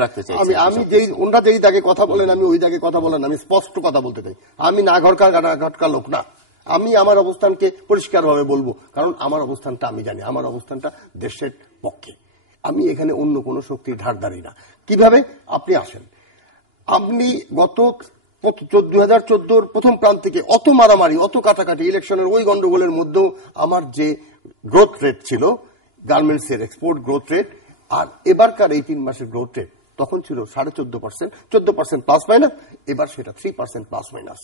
আমি যেই ওনারা যেই তাকে কথা বলেন, আমি ওই তাকে কথা বলেন, আমি স্পষ্ট কথা বলতে চাই। আমি না ঘটকা লোক না, আমি আমার অবস্থানকে পরিষ্কারভাবে বলবো, কারণ আমার অবস্থানটা আমি জানি, আমার অবস্থানটা দেশের পক্ষে। আমি এখানে অন্য কোন শক্তির ধারধারি না। কিভাবে? আপনি আসেন, আপনি গত 2014 প্রথম প্রান্তিকে অত মারামারি, অত কাটাকাটি, ইলেকশনের ওই গন্ডগোলের মধ্যেও আমার যে গ্রোথ রেট ছিল, গার্মেন্টস এর এক্সপোর্ট গ্রোথ রেট, আর এবারকার এই 3 মাসের গ্রোথ রেট তখন ছিল 14.5%, 14% প্লাস মাইনাস, এবার সেটা 3% প্লাস মাইনাস।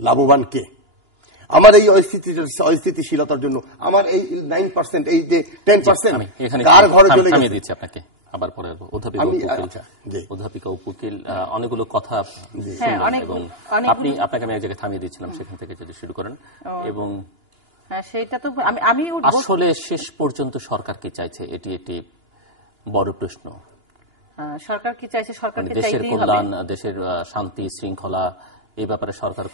লাভবান কে? আমার এই অস্থিতিশীলতার জন্য আমার এই 9%, এই যে 10% কার ঘরে চলে গেছে? দিচ্ছি আপনাকে আবার পরে অধ্যাপিকা উপকূল অনেকগুলো কথা এবং আপনাকে আমি এক জায়গায় থামিয়ে দিচ্ছিলাম, সেখান থেকে যদি শুরু করেন। এবং সেইটা তো আমি আসলে শেষ পর্যন্ত সরকার কি চাইছে, এটি বড় প্রশ্ন। সরকার কি চাইছে? সরকার দেশের কল্যাণ, দেশের শান্তি শৃঙ্খলা, এই ব্যাপারে সরকার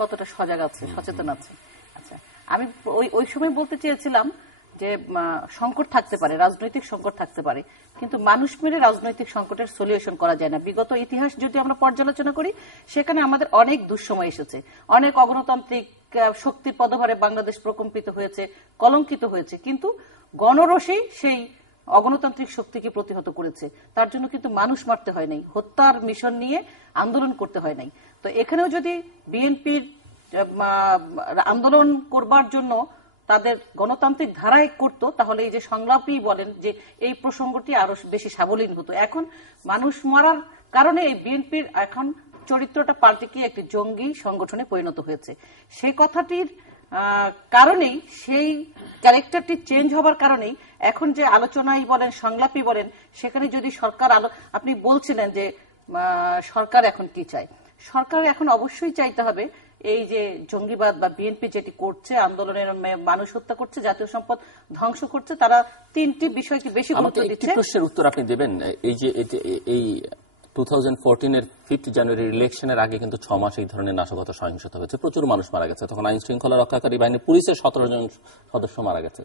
কতটা সজাগ আছে, সচেতন আছে? আচ্ছা, আমি ওই সময় বলতে চেয়েছিলাম যে সংকট থাকতে পারে, রাজনৈতিক সংকট থাকতে পারে, কিন্তু মানুষ মেরে রাজনৈতিক সংকটের সলিউশন করা যায় না। বিগত ইতিহাস যদি আমরা পর্যালোচনা করি, সেখানে আমাদের অনেক দুঃসময় এসেছে, অনেক অগণতান্ত্রিক শক্তির পদভারে বাংলাদেশ প্রকম্পিত হয়েছে, কলঙ্কিত হয়েছে, কিন্তু গণরসেই সেই অগণতান্ত্রিক শক্তিকে প্রতিহত করেছে। তার জন্য কিন্তু মানুষ মারতে হয় নাই, হত্যার মিশন নিয়ে আন্দোলন করতে হয় নাই। তো এখানেও যদি বিএনপির আন্দোলন করবার জন্য তাদের গণতান্ত্রিক ধারায় করত, তাহলে এই যে সংলাপই বলেন যে এই প্রসঙ্গটি আরো বেশি সাবলীল হতো। এখন মানুষ মারার কারণে এই বিএনপির এখন চরিত্রটা পাল্টে গিয়ে একটি জঙ্গি সংগঠনে পরিণত হয়েছে। সেই কথাটির কারণেই, সেই ক্যারেক্টারটি চেঞ্জ হবার কারণেই এখন যে আলোচনাই বলেন, সংলাপই বলেন, সেখানে যদি সরকার আপনি বলছিলেন যে সরকার এখন কি চায়, সরকার এখন অবশ্যই চাইতে হবে এই যে জঙ্গিবাদ বা বিএনপি যেটি করছে, আন্দোলনের মানুষ হত্যা করছে, জাতীয় সম্পদ ধ্বংস করছে, তারা 3টি বিষয়কে বেশি গুরুত্ব দিচ্ছে। প্রশ্নের উত্তর আপনি দেবেন। এই 2014-এর 5 জানুয়ারি ইলেকশনের আগে কিন্তু 6 মাস এই ধরনের নাশকতা সহিংসতা হয়েছে, প্রচুর মানুষ মারা গেছে। তখন আইন শৃঙ্খলা রক্ষাকারী বাহিনীর পুলিশের 17 জন সদস্য মারা গেছে।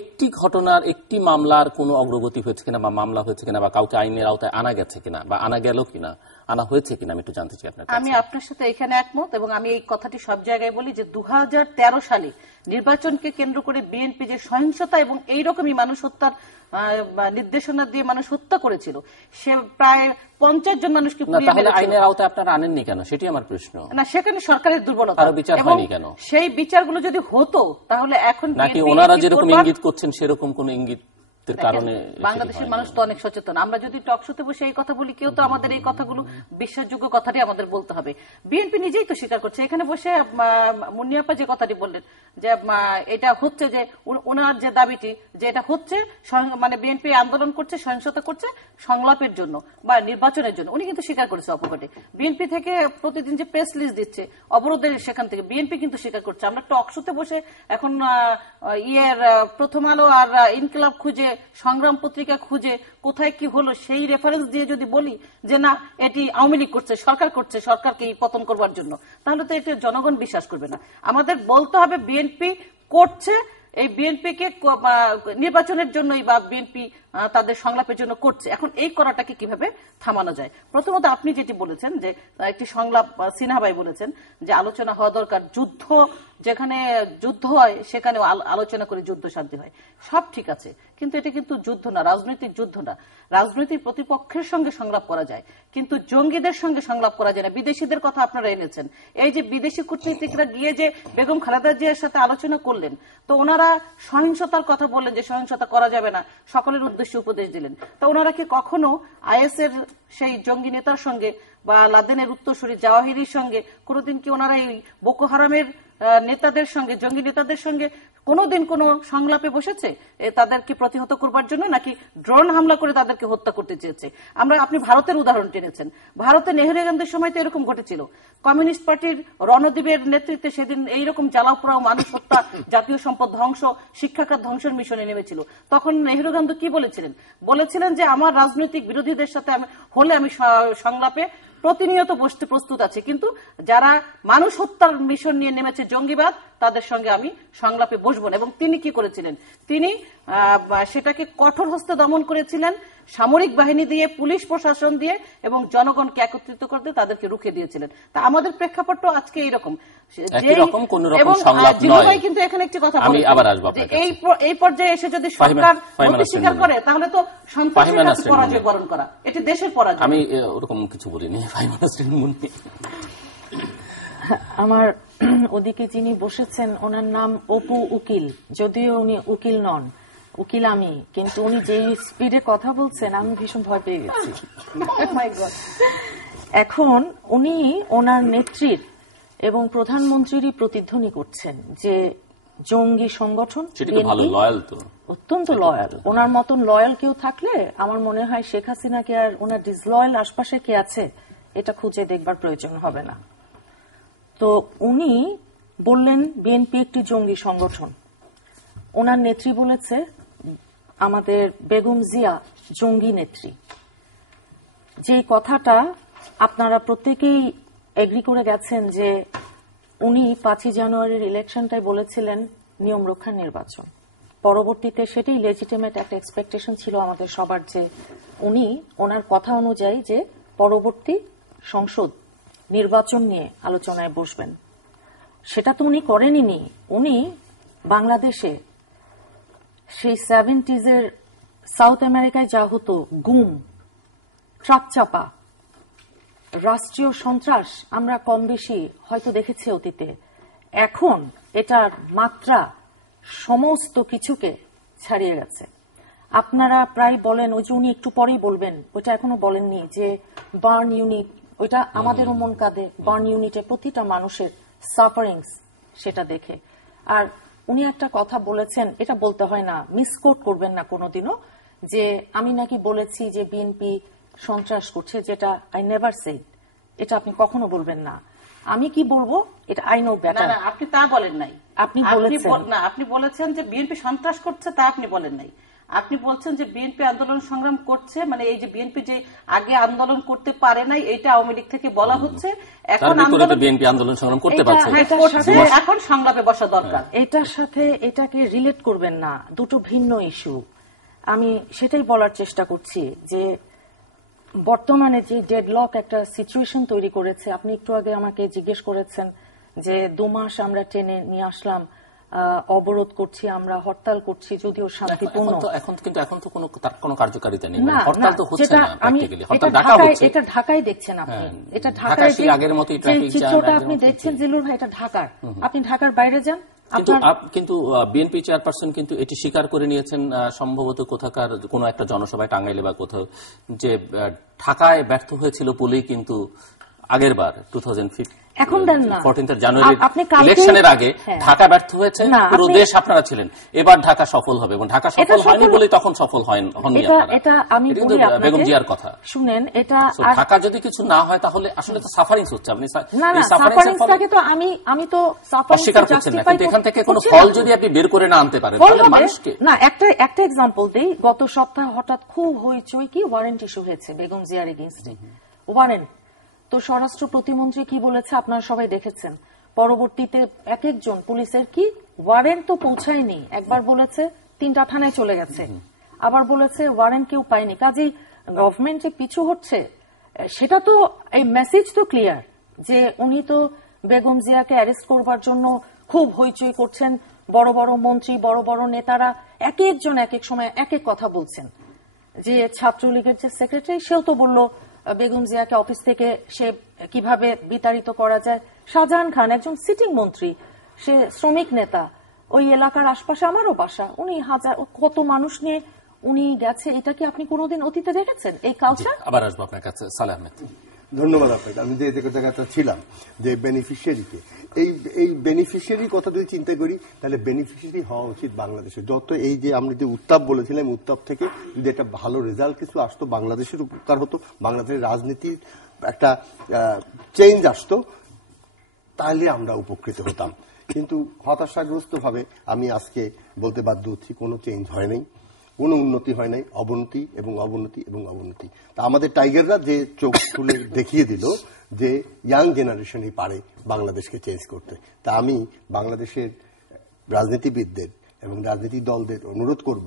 একটি ঘটনার, একটি মামলার কোনো অগ্রগতি হয়েছে কিনা, বা মামলা হয়েছে কিনা, বা কাউকে আইনের আওতায় আনা গেছে কিনা, বা আনা গেল কিনা, আনা হয়েছে কিনা, আমি একটু জানতে চাই আপনার কাছে। আমি আপনার সাথে এখানে একমত, এবং আমি এই কথাটি সব জায়গায় বলি যে 2013 সালে নির্বাচনকে কেন্দ্র করে বিএনপি যে সহিংসতা এবং এইরকমই মানুষ হত্যার নির্দেশনা দিয়ে মানুষ হত্যা করেছিল, সে প্রায় 50 জন মানুষকে পুড়িয়ে মেরেছিল। আইনের আওতায় আপনারা আনেননি কেন, সেটি আমার প্রশ্ন। না, সেখানে সরকারের দুর্বলতা, বিচার হয়নি কেন? সেই বিচারগুলো যদি হতো তাহলে এখন নাকি ওনারা যেরকম ইঙ্গিত করছেন সেরকম কোন ইঙ্গিত কারণে? বাংলাদেশের মানুষ তো অনেক সচেতন। আমরা যদি টক শোতে বসে এই কথা বলি, কেউ তো আমাদের এই কথাগুলো বিশ্বাসযোগ্য কথাটি আমাদের বলতে হবে। বিএনপি নিজেই তো স্বীকার করছে। এখানে বসে মুন্নিয়াপা যে কথাটি বললেন যে এটা হচ্ছে, যে ওনার যে দাবিটি যে এটা হচ্ছে, মানে বিএনপি আন্দোলন করছে, সহিংসতা করছে সংলাপের জন্য বা নির্বাচনের জন্য, উনি কিন্তু স্বীকার করেছে অপকটে। বিএনপি থেকে প্রতিদিন যে প্রেস লিস্ট দিচ্ছে অবরোধের, সেখান থেকে বিএনপি কিন্তু স্বীকার করছে। আমরা টক শোতে বসে এখন প্রথম আলো আর ইনকিলাব খুঁজে, সংগ্রাম পত্রিকা খুঁজে কোথায় কি হলো সেই রেফারেন্স দিয়ে যদি বলি যে না এটি আওয়ামী লীগ করছে, সরকার করছে, সরকারকে পতন করবার জন্য, তাহলে তো এটা জনগণ বিশ্বাস করবে না। আমাদের বলতে হবে বিএনপি করছে, এই বিএনপি কে নির্বাচনের জন্যই বা বিএনপি তাদের সংলাপের জন্য করছে। এখন এই করাটাকে কিভাবে থামানো যায়? প্রথমত আপনি যেটি বলেছেন যে একটি সংলাপ, সিনহা ভাই বলেছেন যে আলোচনা হওয়া দরকার, যুদ্ধ যেখানে যুদ্ধ হয় সেখানে আলোচনা করে যুদ্ধ শান্তি হয়, সব ঠিক আছে, কিন্তু এটা কিন্তু যুদ্ধ না, রাজনৈতিক যুদ্ধ না। রাজনৈতিক প্রতিপক্ষের সঙ্গে সংলাপ করা যায়, কিন্তু জঙ্গিদের সঙ্গে সংলাপ করা যায় না। বিদেশিদের কথা আপনারা এনেছেন, এই যে বিদেশি কূটনীতিকরা গিয়ে যে বেগম খালেদা জিয়ার সাথে আলোচনা করলেন, তো ওনারা সহিংসতার কথা বললেন যে সহিংসতা করা যাবে না, সকলের উদ্দেশ্যে উপদেশ দিলেন। তো ওনারা কি কখনো আইএস এর সেই জঙ্গি নেতার সঙ্গে বা লাদেনের উত্তরসূরি জাওয়াহিরির সঙ্গে কোনোদিন কি ওনারা এই বোকো হারামের নেতাদের সঙ্গে, জঙ্গি নেতাদের সঙ্গে কোনোদিন কোনো সংলাপে বসেছে তাদেরকে প্রতিহত করবার জন্য, নাকি ড্রোন হামলা করে তাদেরকে হত্যা করতে চেয়েছে? আপনি ভারতের উদাহরণ টেনেছেন। ভারতে নেহেরু গান্ধীর সময় তো এরকম ঘটেছিল। কমিউনিস্ট পার্টির রণদ্বীপের নেতৃত্বে সেদিন এইরকম জ্বালাও পোড়াও, মানুষ হত্যা, জাতীয় সম্পদ ধ্বংস, শিক্ষাখাত ধ্বংসের মিশনে নেমেছিল। তখন নেহেরু গান্ধী কি বলেছিলেন? বলেছিলেন যে আমার রাজনৈতিক বিরোধীদের সাথে হলে আমি সংলাপে প্রতিনিয়ত বসতে প্রস্তুত আছে, কিন্তু যারা মানুষ হত্যার মিশন নিয়ে নেমেছে, জঙ্গিবাদ, তাদের সঙ্গে আমি সংলাপে বসবো না। এবং তিনি কি করেছিলেন? তিনি সেটাকে কঠোর হস্তে দমন করেছিলেন, সামরিক বাহিনী দিয়ে, পুলিশ প্রশাসন দিয়ে, এবং জনগণকে একত্রিত করতে তাদেরকে রুখে দিয়েছিলেন। তা আমাদের প্রেক্ষাপটটা আজকে এইরকম। কিন্তু এখানে একটি কথা বলি, এই পর্যায়ে এসে যদি সরকার স্বীকার করে তাহলে তো সন্ত্রাসের কাছে পরাজয় বরণ করা, এটি দেশের পরাজয়। আমি ওরকম কিছু বলিনি। আমার ওদিকে যিনি বসেছেন ওনার নাম অপু উকিল, যদিও উনি উকিল নন, উকিল আমি, কিন্তু উনি যে স্পিডে কথা বলছেন আমি ভীষণ ভয় পেয়ে গেছি। এখন উনি ওনার নেত্রীর এবং প্রধানমন্ত্রীরই প্রতিধ্বনি করছেন যে জঙ্গি সংগঠন, অত্যন্ত লয়াল। ওনার মতন লয়াল কেউ থাকলে আমার মনে হয় শেখ হাসিনাকে আর ওনার ডিসলয়াল আশপাশে কে আছে এটা খুঁজে দেখবার প্রয়োজন হবে না। তো উনি বললেন বিএনপি একটি জঙ্গি সংগঠন। ওনার নেত্রী বলেছে আমাদের বেগম জিয়া জঙ্গি নেত্রী। যে কথাটা আপনারা প্রত্যেকেই এগ্রি করে গেছেন যে উনি 5ই জানুয়ারির ইলেকশনটাই বলেছিলেন নিয়ম রক্ষার নির্বাচন। পরবর্তীতে সেটাই লেজিটিমেট একটা এক্সপেকটেশন ছিল আমাদের সবার, যে উনি ওনার কথা অনুযায়ী যে পরবর্তী সংসদ নির্বাচন নিয়ে আলোচনায় বসবেন। সেটা তো উনি করেননি। উনি বাংলাদেশে সেই 70s এর সাউথ আমেরিকায় যা হতো, গুম, ট্রাক চাপা, রাষ্ট্রীয় সন্ত্রাস, আমরা কম বেশি হয়তো দেখেছি অতীতে। এখন এটার মাত্রা সমস্ত কিছুকে ছাড়িয়ে গেছে। আপনারা প্রায় বলেন, ওই যে উনি একটু পরেই বলবেন, ওইটা এখনো বলেননি, যে বার্ন ইউনিট, ওইটা আমাদেরও মন কাঁদে। বার্ন ইউনিটে প্রতিটা মানুষের সাফারিংস সেটা দেখে। আর উনি একটা কথা বলেছেন, এটা বলতে হয় না, মিসকোট করবেন না কোনোদিনও, যে আমি নাকি বলেছি যে বিএনপি সন্ত্রাস করছে, যেটা আই নেভার সেড। এটা আপনি কখনো বলবেন না। আমি কি বলবো এটা আই নো বেটার। আপনি তা বলেন নাই। আপনি বলেছেন না, আপনি বলেছেন যে বিএনপি সন্ত্রাস করছে, তা আপনি বলেন নাই। আপনি বলছেন যে বিএনপি আন্দোলন সংগ্রাম করছে, মানে এই যে বিএনপি যে আগে আন্দোলন করতে পারে নাই এটা আওয়ামী লীগ থেকে বলা হচ্ছে, এখন বিএনপি আন্দোলন সংগ্রাম করতে পারছে, এখন সংলাপে বসা দরকার। এটার সাথে এটাকে রিলেট করবেন না, দুটো ভিন্ন ইস্যু। আমি সেটাই বলার চেষ্টা করছি যে বর্তমানে যে ডেডলক একটা সিচুয়েশন তৈরি করেছে, আপনি একটু আগে আমাকে জিজ্ঞেস করেছেন যে 2 মাস আমরা টেনে নিয়ে আসলাম, অবরোধ করছি, আমরা হরতাল করছি, যদিও শান্তিপূর্ণ। এখন তো কোনো কার্যকারিতা নেই, হরতাল তো হচ্ছে না, এটা ঢাকায় দেখছেন আপনি, এটা ঢাকায় চিত্রটা আপনি দেখছেন জিলুর ভাই, এটা ঢাকার, আপনি ঢাকার বাইরে যান। কিন্তু বিএনপি চেয়ারপারসন কিন্তু এটি স্বীকার করে নিয়েছেন সম্ভবত কোথাকার কোনো একটা জনসভায়, টাঙ্গাইলে বা কোথাও, যে ঢাকায় ব্যর্থ হয়েছিল বলেই কিন্তু আগের বার 2015 এখন দেন না 14 জানুয়ারি ইলেকশনের আগে ঢাকা ব্যর্থ হয়েছে, পুরো দেশ আপনারা ছিলেন, এবার ঢাকা সফল হবে, এবং ঢাকা সফল হয়নি বলেই তখন সফল হয়নি। এটা আমি বলি আপনাকে, বেগম জিয়ার কথা শুনেন, এটা ঢাকা যদি কিছু না হয় তাহলে আসলে তো সাফারিংস হচ্ছে। আপনি সাফারিংসটাকে তো আমি তো অস্বীকার করছেন না, কিন্তু এখান থেকে কোনো ফল যদি আপনি বের করে না আনতে পারেন তাহলে মানুষকে না। একটা এক্সাম্পল দেই, গত সপ্তাহে হঠাৎ খুব হইচই, কি ওয়ারেন্ট ইস্যু হয়েছে বেগম জিয়ার এগেইনস্টে, ওয়ারেন্ট। তো স্বরাষ্ট্র প্রতিমন্ত্রী কি বলেছে আপনারা সবাই দেখেছেন, পরবর্তীতে এক একজন পুলিশের কি ওয়ারেন্ট তো পৌঁছায়নি, একবার বলেছে 3টা থানায় চলে গেছে, আবার বলেছে ওয়ারেন্ট কেউ পায়নি। কাজেই গভর্নমেন্ট যে পিছু হচ্ছে, সেটা তো এই মেসেজ তো ক্লিয়ার যে উনি তো বেগম জিয়াকে অ্যারেস্ট করবার জন্য খুব হইচই করছেন, বড় বড় মন্ত্রী, বড় বড় নেতারা এক একজন এক এক সময় এক এক কথা বলছেন। যে ছাত্রলীগের যে সেক্রেটারি, সেও তো বলল বেগম জিয়াকে অফিস থেকে সে কিভাবে বিতাড়িত করা যায়। শাহজাহান খান একজন সিটিং মন্ত্রী, সে শ্রমিক নেতা, ওই এলাকার আশপাশে আমারও বাসা, উনি কত মানুষ নিয়ে উনি গেছে, এটা কি আপনি কোনোদিন অতীতে দেখেছেন এই কালচার? আবার আসবো আপনার কাছে, সালেহ আহমেদ। ধন্যবাদ আপনাকে। আমি যে জায়গাটা ছিলাম যে বেনিফিশিয়ারিকে, এই বেনিফিশিয়ারি কথা যদি চিন্তা করি তাহলে বেনিফিশিয়ারি হওয়া উচিত বাংলাদেশে। যত এই যে আমরা যে উত্তাপ বলেছিলাম, উত্তাপ থেকে যদি একটা ভালো রেজাল্ট কিছু আসতো, বাংলাদেশের উপকার হতো, বাংলাদেশের রাজনীতির একটা চেঞ্জ আসতো, তাহলে আমরা উপকৃত হতাম। কিন্তু হতাশাগ্রস্ত ভাবে আমি আজকে বলতে বাধ্য হচ্ছি কোনো চেঞ্জ হয় নাই, কোনো উন্নতি হয় নাই, অবনতি এবং অবনতি এবং অবনতি। তা আমাদের টাইগাররা যে চোখ খুলে দেখিয়ে দিল যে ইয়াং জেনারেশনই পারে বাংলাদেশকে চেঞ্জ করতে। তা আমি বাংলাদেশের রাজনীতিবিদদের এবং রাজনীতিক দলদের অনুরোধ করব,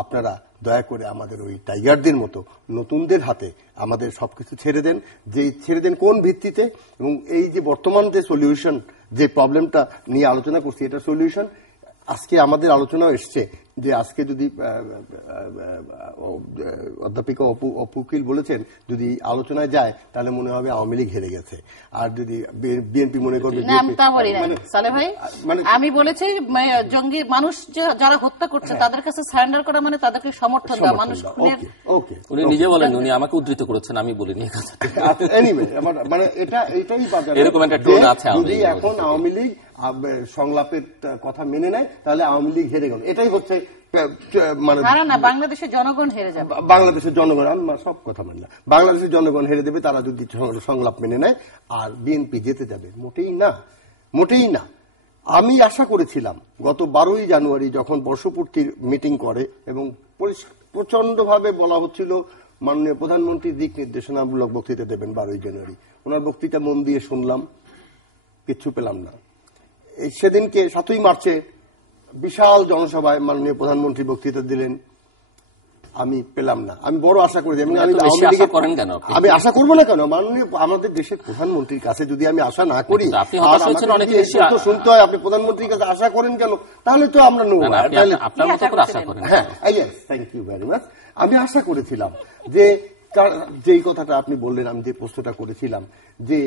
আপনারা দয়া করে আমাদের ওই টাইগারদের মতো নতুনদের হাতে আমাদের সবকিছু ছেড়ে দেন। যে ছেড়ে দেন কোন ভিত্তিতে, এবং এই যে বর্তমান যে সলিউশন, যে প্রবলেমটা নিয়ে আলোচনা করছি, এটা সলিউশন আজকে আমাদের আলোচনাও এসছে যে আজকে যদি অধ্যাপিকা অপুকিল বলেছেন যদি আলোচনায় যায় তাহলে মনে হবে আওয়ামী লীগ হেরে গেছে, আর যদি বিএনপি মনে করবে। আমি বলেছি জঙ্গি মানুষ যারা হত্যা করছে তাদের কাছে সারেন্ডার করা মানে তাদেরকে সমর্থন দেওয়া। মানুষ উনি নিজে বলেন, উনি আমাকে উদ্ধৃত করেছেন, আমি বলিনি। মানে এটাই এরকম একটা টোন আছে। যদি এখন আওয়ামী লীগ সংলাপের কথা মেনে নেয় তাহলে আওয়ামী লীগ হেরে গেল, এটাই হচ্ছে মানে বাংলাদেশের জনগণ হেরে যাবে। বাংলাদেশের জনগণ, আমি সব কথা মানি না, বাংলাদেশের জনগণ হেরে দেবে তারা যদি সংলাপ মেনে নেয়, আর বিএনপি জিতে যাবে। মোটেই না, মোটেই না। আমি আশা করেছিলাম গত 12ই জানুয়ারি যখন বর্ষপূর্তির মিটিং করে এবং প্রচন্ড ভাবে বলা হচ্ছিল মাননীয় প্রধানমন্ত্রী দিক নির্দেশনামূলক বক্তৃতা দেবেন 12ই জানুয়ারি, ওনার বক্তৃতা মন দিয়ে শুনলাম, কিচ্ছু পেলাম না। সেদিনকে 7ই মার্চে বিশাল জনসভায় মাননীয় প্রধানমন্ত্রী বক্তৃতা দিলেন, আমি পেলাম না। আমি বড় আশা করে আমি আশা করবো না কেন, মাননীয় আমাদের দেশের প্রধানমন্ত্রীর কাছে যদি আমি আশা না করি, শুনতে হয় আপনি প্রধানমন্ত্রীর কাছে আশা করেন কেন, তাহলে তো আমরা নেব। হ্যাঁ, থ্যাংক ইউ ভেরি মাচ। আমি আশা করেছিলাম যে যেই কথাটা আপনি বললেন, আমি যে প্রশ্নটা করেছিলাম যে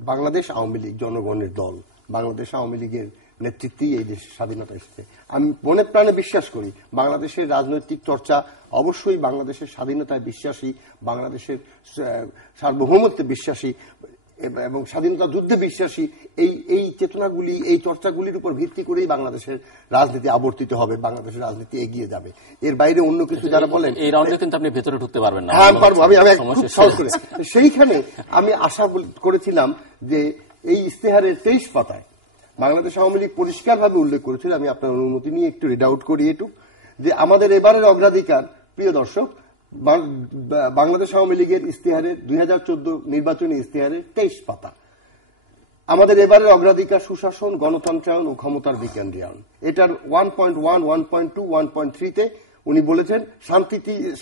বাংলাদেশ আওয়ামী লীগ জনগণের দল, বাংলাদেশ আওয়ামী লীগের নেতৃত্বেই এই দেশের স্বাধীনতা এসেছে। আমি মনে প্রাণে বিশ্বাস করি বাংলাদেশের রাজনৈতিক চর্চা অবশ্যই বাংলাদেশের স্বাধীনতায় বিশ্বাসী, বাংলাদেশের সার্বভৌমত্বে বিশ্বাসী এবং স্বাধীনতা যুদ্ধে বিশ্বাসী। এই চেতনাগুলি, এই চর্চাগুলির উপর ভিত্তি করেই বাংলাদেশের রাজনীতি আবর্তিত হবে, বাংলাদেশের রাজনীতি এগিয়ে যাবে। এর বাইরে অন্য কিছু যারা বলেন, এই রাউন্ডে কিন্তু আপনি ভেতরে ঢুকতে পারবেন না। হ্যাঁ পারবো, আমি সহজ করে। সেইখানে আমি আশা করেছিলাম যে এই ইশতেহারের 23 পাতায় বাংলাদেশ আওয়ামী লীগ পরিষ্কারভাবে উল্লেখ করেছিল, আমি আপনার অনুমতি নিয়ে একটু রিড আউট করি এটুক, যে আমাদের এবারের অগ্রাধিকার, প্রিয় দর্শক, বাংলাদেশ আওয়ামী লীগের ইশতেহারের 2014 নির্বাচনী ইশতেহারের 23 পাতা। আমাদের এবারের অগ্রাধিকার সুশাসন, গণতন্ত্রায়ন ও ক্ষমতার বিকেন্দ্রীকরণ। এটার 1.1, 1.2, 1.3 তে উনি বলেছেন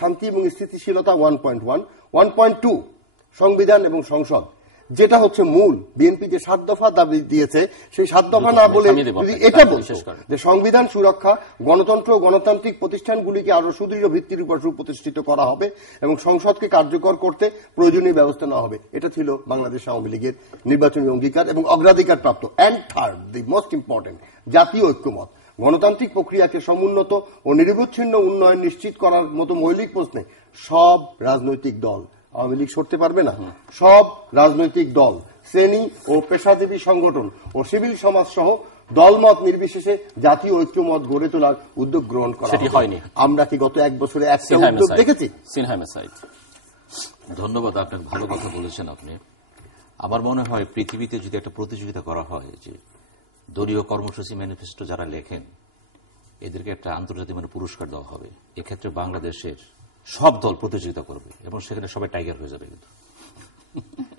শান্তি এবং স্থিতিশীলতা 1.1, 1.2 সংবিধান এবং সংসদ, যেটা হচ্ছে মূল। বিএনপি যে 7 দফা দাবি দিয়েছে, সেই 7 দফা না বলে যদি এটা বলতো যে সংবিধান সুরক্ষা, গণতন্ত্র ও গণতান্ত্রিক প্রতিষ্ঠানগুলিকে আরো সুদৃঢ় ভিত্তির উপর সুপ্রতিষ্ঠিত করা হবে এবং সংসদকে কার্যকর করতে প্রয়োজনীয় ব্যবস্থা নেওয়া হবে, এটা ছিল বাংলাদেশ আওয়ামী লীগের নির্বাচনী অঙ্গীকার এবং অগ্রাধিকার প্রাপ্ত। And third, the most important, জাতীয় ঐক্যমত। গণতান্ত্রিক প্রক্রিয়াকে সমুন্নত ও নিরবচ্ছিন্ন উন্নয়ন নিশ্চিত করার মতো মৌলিক প্রশ্নে সব রাজনৈতিক দল, আওয়ামী লীগ সরতে পারবে না, সব রাজনৈতিক দল, শ্রেণী ও পেশাজীবী সংগঠন ও সিভিল সমাজ সহ দলমত নির্বিশেষে জাতীয় ঐক্যমত গড়ে তোলার উদ্যোগ গ্রহণ করা হয়নি। আমরা কি গত 1 বছরে একটা উদ্যোগ দেখেছি? ধন্যবাদ, আপনাকে ভালো কথা বলেছেন আপনি। আমার মনে হয় পৃথিবীতে যদি একটা প্রতিযোগিতা করা হয় যে দলীয় কর্মসূচি ম্যানিফেস্টো যারা লেখেন এদেরকে একটা আন্তর্জাতিক মানে পুরস্কার দেওয়া হবে। এক্ষেত্রে বাংলাদেশের সব দল প্রতিযোগিতা করবে এবং সেখানে সবাই টাইগার হয়ে যাবে। কিন্তু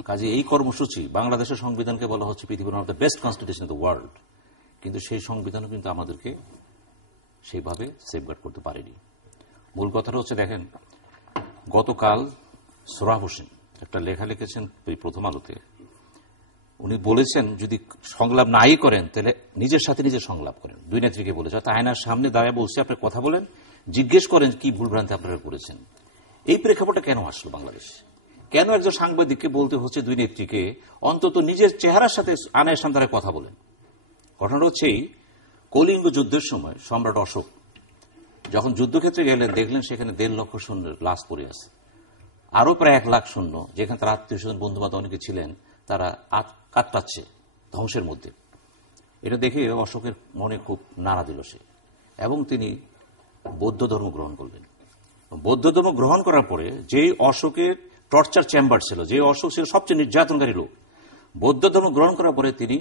কাজে এই কর্মসূচি, বাংলাদেশের সংবিধানকে বলা হচ্ছে পৃথিবীর one of the best constitution of the world, কিন্তু সেই সংবিধানও কিন্তু আমাদেরকে সেইভাবে সেফগার্ড করতে পারেনি। মূল কথাটা হচ্ছে, দেখেন, গতকাল সোহরাব হোসেন একটা লেখা লিখেছেন প্রথম আলোতে। উনি বলেছেন যদি সংলাপ নাই করেন তাহলে নিজের সাথে নিজে সংলাপ করেন। দুই নেত্রীকে বলেছে, অর্থাৎ আয়নার সামনে দাঁড়ায় বলছে আপনি কথা বলেন, জিজ্ঞেস করেন কি ভুলভ্রান্তি আপনারা করেছেন। এই প্রেক্ষাপটে কেন আসলো বাংলাদেশ? কেন একজন সাংবাদিককে বলতে হচ্ছে দুই নেত্রীকে অন্তত নিজের চেহারার সাথে আয়নার সামনে দাঁড়ায় কথা বলেন? ঘটনা হচ্ছে কলিঙ্গ যুদ্ধের সময় সম্রাট অশোক যখন যুদ্ধক্ষেত্রে গেলেন, দেখলেন সেখানে 1.5 লক্ষ সৈন্যের লাশ পড়ে আছে, আরো প্রায় 1 লাখ সৈন্য যেখানে তার আত্মীয় স্বজন বন্ধু বান্ধব অনেকে ছিলেন তারা কাটটাচ্ছে ধ্বংসের মধ্যে। এটা দেখে অশোকের মনে খুব নাড়া দিল সে, এবং তিনি বৌদ্ধ ধর্ম গ্রহণ করলেন। বৌদ্ধ ধর্ম গ্রহণ করার পরে যে অশোকের টর্চার চেম্বার ছিল, যে অশোক ছিল সবচেয়ে নির্যাতনকারী লোক, বৌদ্ধ ধর্ম গ্রহণ করার পরে তিনি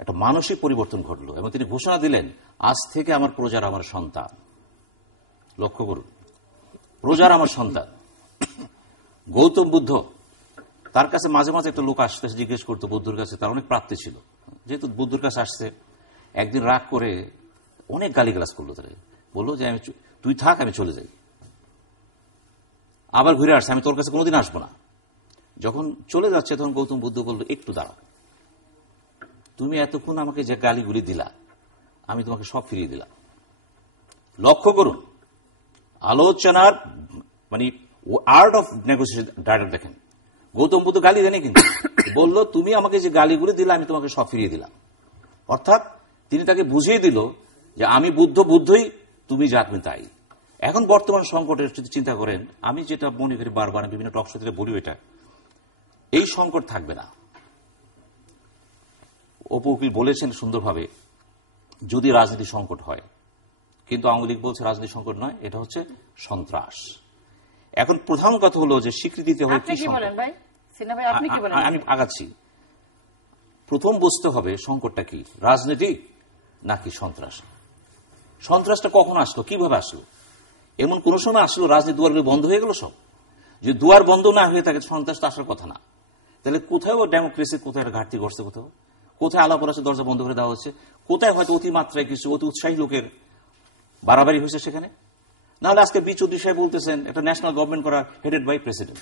একটা মানসিক পরিবর্তন ঘটল এবং তিনি ঘোষণা দিলেন, আজ থেকে আমার প্রজার আমার সন্তান। লক্ষ্য করুন, প্রজার আমার সন্তান। গৌতম বুদ্ধ, তার কাছে মাঝে মাঝে একটা লোক আসতে জিজ্ঞেস করতো বুদ্ধর কাছে, তার অনেক প্রাপ্তি ছিল, যেহেতু বুদ্ধর কাছে আসছে, একদিন রাগ করে অনেক গালিগালাজ করলো, তারা বললো যে তুই থাক, আমি চলে যাই। আবার ঘুরে আসছে, আমি তোর কাছে কোনোদিন আসবো না। যখন চলে যাচ্ছে তখন গৌতম বুদ্ধ বলল, একটু দাঁড়াও, তুমি এতক্ষণ আমাকে যে গালিগুলি দিলা আমি তোমাকে সব ফিরিয়ে দিলাম। লক্ষ্য করুন আলোচনার মানে আর্ট অফ নেগোসিয়েশন ডায়লগ দেখেন। গৌতম বুদ্ধ গালি দেয়নি, কিন্তু বলল তুমি আমাকে যে গালিগুলি দিলা আমি তোমাকে সব ফিরিয়ে দিলাম। অর্থাৎ তিনি তাকে বুঝিয়ে দিল যে আমি বুদ্ধই, তুমি যা তুমি তাই। এখন বর্তমান সংকটের যদি চিন্তা করেন, আমি যেটা মনে করি বারবার বিভিন্ন টক শোতে বলি, এটা এই সংকট থাকবে না। অপু উকিল বলেছেন সুন্দরভাবে, যদি রাজনীতি সংকট হয়, কিন্তু আওয়ামী লীগ বলছে রাজনীতি সংকট নয়, এটা হচ্ছে সন্ত্রাস। এখন প্রধান কথা হলো যে স্বীকৃতি দিতে হবে। আমি আগাচ্ছি। প্রথম বুঝতে হবে সংকটটা কি, রাজনীতি নাকি সন্ত্রাস। সন্ত্রাসটা কখন আসলো, কিভাবে আসলো? এমন কোন সময় আসলো রাজনীতি দুয়ারগুলো বন্ধ হয়ে গেল সব? যদি দুয়ার বন্ধ না হয়ে থাকে সন্ত্রাস তো আসার কথা না। তাহলে কোথাও ডেমোক্রেসির কোথায় ঘাটতি ঘটছে, কোথায় আলাপ আলোচনা দরজা বন্ধ করে দেওয়া হচ্ছে, কোথায় হয়তো অতিমাত্রায় কিছু অতি উৎসাহী লোকের বাড়াবাড়ি হয়েছে সেখানে। নাহলে আজকে বি চৌধুরী সাহেব বলতেছেন একটা ন্যাশনাল গভর্নমেন্ট করা হেডেড বাই প্রেসিডেন্ট।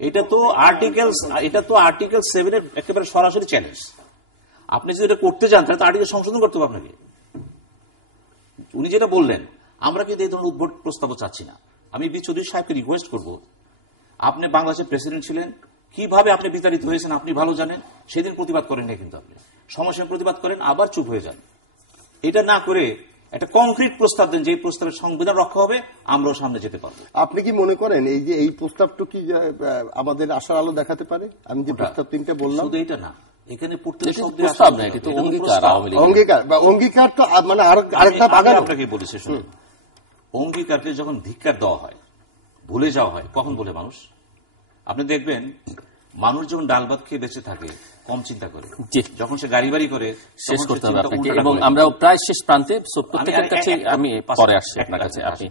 এটা তো আর্টিকেল 7 এর একেবারে সরাসরি চ্যালেঞ্জ। আপনি যদি এটা করতে যান তাহলে তো আর্টিকেল সংশোধন করতে হবে আপনাকে। উনি যেটা বললেন, আমরা কিন্তু এই ধরনের উদ্ভট প্রস্তাব চাচ্ছি না। আমি বি চৌধুরী সাহেবকে রিকোয়েস্ট করব, আপনি বাংলাদেশের প্রেসিডেন্ট ছিলেন, কিভাবে আপনি বিতাড়িত হয়েছেন আপনি ভালো জানেন। সেদিন প্রতিবাদ করেন না, কিন্তু আপনি সমস্যার প্রতিবাদ করেন আবার চুপ হয়ে যান। এটা না করে একটা কংক্রিট প্রস্তাব দেন, যে প্রস্তাবের সংবিধান রক্ষা হবে, আমরাও সামনে যেতে পারবো। আপনি কি মনে করেন এই যে এই প্রস্তাবটা কি আমাদের আশার আলো দেখাতে পারে? আমি যে প্রস্তাব 3টা বললাম, শুধু এটা না, এখানে অঙ্গীকার তো মানে আরেকটা বাগান। আপনাকে বলেছে, শুনুন, অঙ্গীকারকে যখন ধিক্কার দেওয়া হয়, ভুলে যাওয়া হয়, কখন বলে মানুষ? আপনি দেখবেন মানুষ যখন ডাল ভাত খেয়ে বেঁচে থাকে কম চিন্তা করে, যখন সে গাড়ি বাড়ি করে শেষ করতে হবে আপনাকে, এবং আমরা প্রায় শেষ প্রান্তে। প্রত্যেকের কাছে আমি পরে আসছি আপনার কাছে, আপনি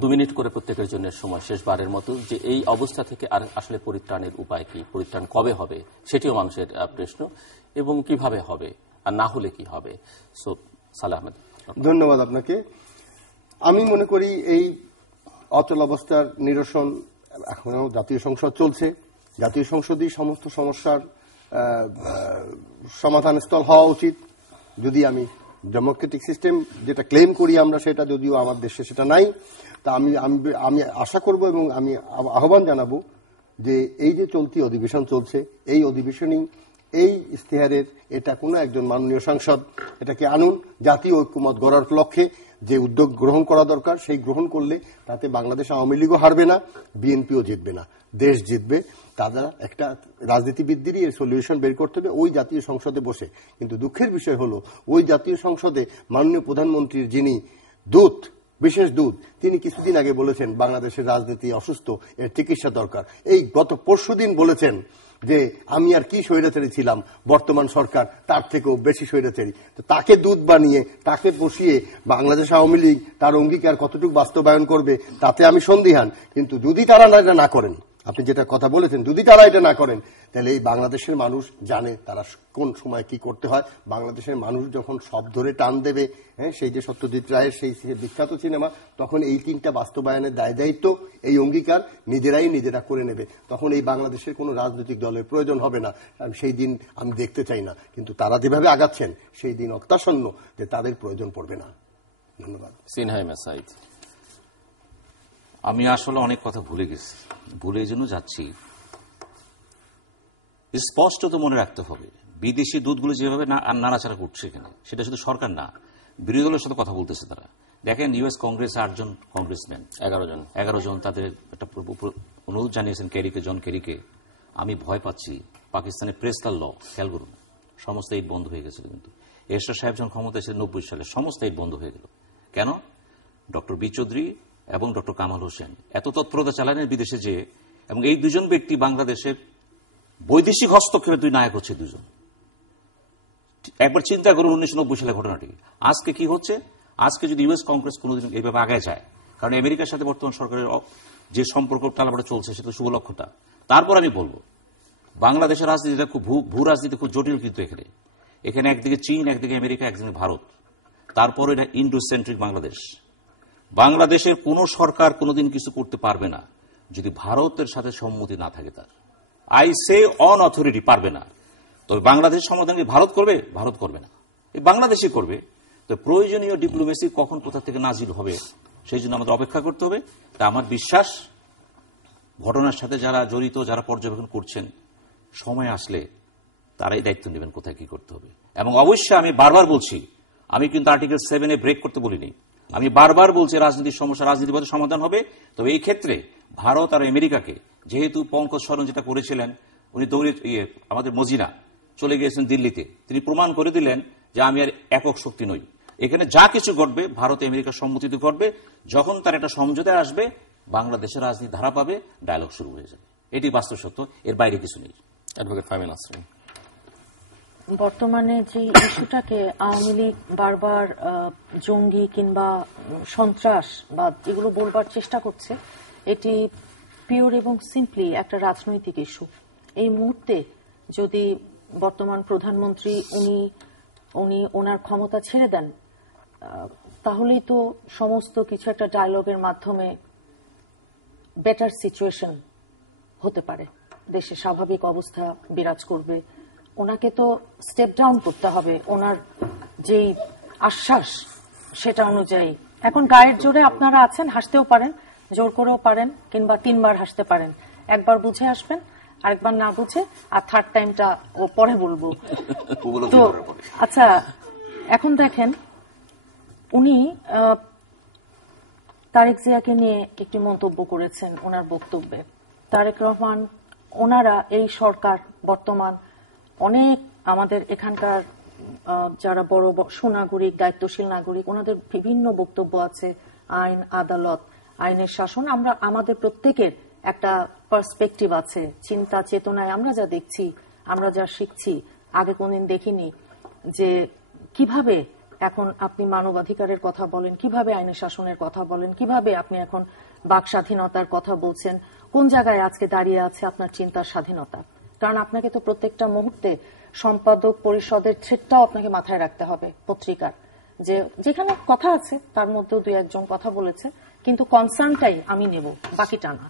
2 মিনিট করে প্রত্যেকের জন্য সময়, শেষবারের মতো, যে এই অবস্থা থেকে আর আসলে পরিত্রাণের উপায় কি, পরিত্রাণ কবে হবে সেটিও মানুষের প্রশ্ন, এবং কিভাবে হবে, আর না হলে কি হবে। সো সালেহ আহমেদ। ধন্যবাদ আপনাকে। আমি মনে করি এই অচল অবস্থার নিরসন, এখনো জাতীয় সংসদ চলছে, জাতীয় সংসদই সমস্ত সমস্যার সমাধানস্থল হওয়া উচিত। যদি আমি ডেমোক্রেটিক সিস্টেম যেটা ক্লেম করি আমরা, সেটা যদিও আমার দেশে সেটা নাই, তা আমি আশা করব এবং আমি আহ্বান জানাবো যে এই যে চলতি অধিবেশন চলছে, এই অধিবেশনেই এই ইশতেহারের এটা কোনো একজন মাননীয় সাংসদ এটাকে আনুন, জাতীয় ঐক্যমত গড়ার লক্ষ্যে যে উদ্যোগ গ্রহণ করা দরকার সেই গ্রহণ করলে তাতে বাংলাদেশ আওয়ামী লীগও হারবে না, বিএনপিও জিতবে না, দেশ জিতবে। তারা একটা রাজনীতিবিদদেরই এর সলিউশন বের করতে হবে ওই জাতীয় সংসদে বসে। কিন্তু দুঃখের বিষয় হলো ওই জাতীয় সংসদে মাননীয় প্রধানমন্ত্রীর যিনি দূত, বিশেষ দূত, তিনি কিছুদিন আগে বলেছেন বাংলাদেশের রাজনীতি অসুস্থ, এর চিকিৎসা দরকার। এই গত পরশুদিন বলেছেন যে আমি আর কি স্বৈরাচারী ছিলাম, বর্তমান সরকার তার থেকেও বেশি স্বৈরাচারী। তো তাকে দূত বানিয়ে তাকে বসিয়ে বাংলাদেশ আওয়ামী লীগ তার অঙ্গীকার কতটুকু বাস্তবায়ন করবে তাতে আমি সন্দিহান। কিন্তু যদি তারা এটা না করেন, আপনি যেটা কথা বলেছেন, যদি তারা এটা না করেন, তাহলে এই বাংলাদেশের মানুষ জানে তারা কোন সময় কি করতে হয়। বাংলাদেশের মানুষ যখন সব ধরে টান দেবে, হ্যাঁ, সেই যে সত্যজিৎ রায়ের সেই বিখ্যাত সিনেমা, তখন এই 3টা বাস্তবায়নের দায় দায়িত্ব, এই অঙ্গীকার নিজেরা করে নেবে। তখন এই বাংলাদেশের কোনো রাজনৈতিক দলের প্রয়োজন হবে না। সেই দিন আমি দেখতে চাই না, কিন্তু তারা যেভাবে আগাচ্ছেন সেই দিন অত্যাসন্ন যে তাদের প্রয়োজন পড়বে না। ধন্যবাদ। আমি আসলে অনেক কথা ভুলে গেছি, ভুলে এই জন্য যাচ্ছি। স্পষ্ট তো মনে রাখতে হবে, বিদেশি দূতগুলো যেভাবে নাড়াচাড়া করছে এখানে, সেটা শুধু সরকার না, বিরোধী দলের সাথে কথা বলতেছে তারা। দেখেন, ইউএস কংগ্রেস 8 জন কংগ্রেসম্যান, 11 জন তাদের একটা অনুরোধ জানিয়েছেন জন কেরিকে। আমি ভয় পাচ্ছি পাকিস্তানের প্রেস তার ল খেয়াল করুন, সমস্ত এইট বন্ধ হয়ে গেছিল। কিন্তু এরশাদ সাহেব যখন ক্ষমতায় ছিলেন 90 সালে, সমস্ত এইট বন্ধ হয়ে গেল। কেন? ডক্টর বি চৌধুরী এবং ডক্টর কামাল হোসেন এত তৎপরতা চালালেন বিদেশে যে, এবং এই 2জন ব্যক্তি বাংলাদেশের বৈদেশিক হস্তক্ষেপে 2 নায়ক হচ্ছে 2জন। একবার চিন্তা করুন 1990 সালের ঘটনাটি। আজকে কি হচ্ছে? আজকে যদি ইউএস কংগ্রেস কোনোদিন এইভাবে আগায় যায়, কারণ আমেরিকার সাথে বর্তমান সরকারের যে সম্পর্ক টালাবাড়া চলছে সেটা শুভ লক্ষ্যটা। তারপর আমি বলবো বাংলাদেশের রাজনীতিটা খুব ভূ রাজনীতি খুব জটিল, কিন্তু এখানে একদিকে চীন, একদিকে আমেরিকা, একদিকে ভারত, তারপর এটা ইন্ডোসেন্ট্রিক বাংলাদেশের কোন সরকার কোনোদিন কিছু করতে পারবে না যদি ভারতের সাথে সম্মতি না থাকে। তার আই সে অন অথরিটি পারবে না। তবে বাংলাদেশের সমাধান কি ভারত করবে? ভারত করবে না, এই বাংলাদেশই করবে। তো প্রয়োজনীয় ডিপ্লোমেসি কখন কোথা থেকে নাজিল হবে সেই জন্য আমাদের অপেক্ষা করতে হবে। তা আমার বিশ্বাস ঘটনার সাথে যারা জড়িত, যারা পর্যবেক্ষণ করছেন, সময় আসলে তারাই দায়িত্ব নেবেন কোথায় কি করতে হবে। এবং অবশ্যই আমি বারবার বলছি, আমি কিন্তু আর্টিকেল 7 ব্রেক করতে বলিনি। আমি বারবার বলছি রাজনীতির সমস্যা রাজনীতির সমাধান হবে। তবে এই ক্ষেত্রে ভারত আর আমেরিকাকে, যেহেতু পঙ্কজ শরণ যেটা করেছিলেন, উনি আমাদের মজিনা চলে গিয়েছেন দিল্লিতে, তিনি প্রমাণ করে দিলেন যে আমি আর একক শক্তি নই। এখানে যা কিছু ঘটবে ভারত আমেরিকার সম্মতিতে ঘটবে। যখন তার একটা সমঝোতায় আসবে, বাংলাদেশের রাজনীতি ধারা পাবে, ডায়ালগ শুরু হয়ে যাবে। এটি বাস্তব সত্য, এর বাইরে কিছু নেই। অ্যাডভোকেট ফাহমি নাসরিন, বর্তমানে যে ইস্যুটাকে আওয়ামী লীগ বারবার জঙ্গি কিংবা সন্ত্রাস বা এগুলো বলবার চেষ্টা করছে, এটি পিওর এবং সিম্পলি একটা রাজনৈতিক ইস্যু। এই মুহূর্তে যদি বর্তমান প্রধানমন্ত্রী উনি ওনার ক্ষমতা ছেড়ে দেন, তাহলেই তো সমস্ত কিছু একটা ডায়ালগের মাধ্যমে বেটার সিচুয়েশন হতে পারে, দেশে স্বাভাবিক অবস্থা বিরাজ করবে। ওনাকে তো স্টেপ ডাউন করতে হবে, ওনার যেই আশ্বাস সেটা অনুযায়ী। এখন গায়ের জোরে আপনারা আছেন, হাসতেও পারেন, জোর করেও পারেন, কিংবা 3 বার হাসতে পারেন। একবার বুঝে আসবেন, আরেকবার না বুঝে, আর থার্ড টাইমটা ও পরে বলবো। তো আচ্ছা, এখন দেখেন, উনি তারেক জিয়াকে নিয়ে একটি মন্তব্য করেছেন ওনার বক্তব্যে। তারেক রহমান, ওনারা এই সরকার বর্তমান অনেক আমাদের এখানকার যারা বড় সুনাগরিক, দায়িত্বশীল নাগরিক, ওনাদের বিভিন্ন বক্তব্য আছে। আইন, আদালত, আইনের শাসন, আমরা আমাদের প্রত্যেকের একটা পার্সপেক্টিভ আছে, চিন্তা চেতনায় আমরা যা দেখছি, আমরা যা শিখছি, আগে কোনদিন দেখিনি যে কিভাবে এখন আপনি মানবাধিকারের কথা বলেন, কিভাবে আইন শাসনের কথা বলেন, কিভাবে আপনি এখন বাক স্বাধীনতার কথা বলছেন, কোন জায়গায় আজকে দাঁড়িয়ে আছে আপনার চিন্তার স্বাধীনতা। কারণ আপনাকে তো প্রত্যেকটা মুহূর্তে সম্পাদক পরিষদের থ্রেডটাও আপনাকে মাথায় রাখতে হবে পত্রিকার, যে যেখানে কথা আছে তার মধ্যেও দুই একজন কথা বলেছে, কিন্তু কনসার্নটাই আমি নেব, বাকিটা না।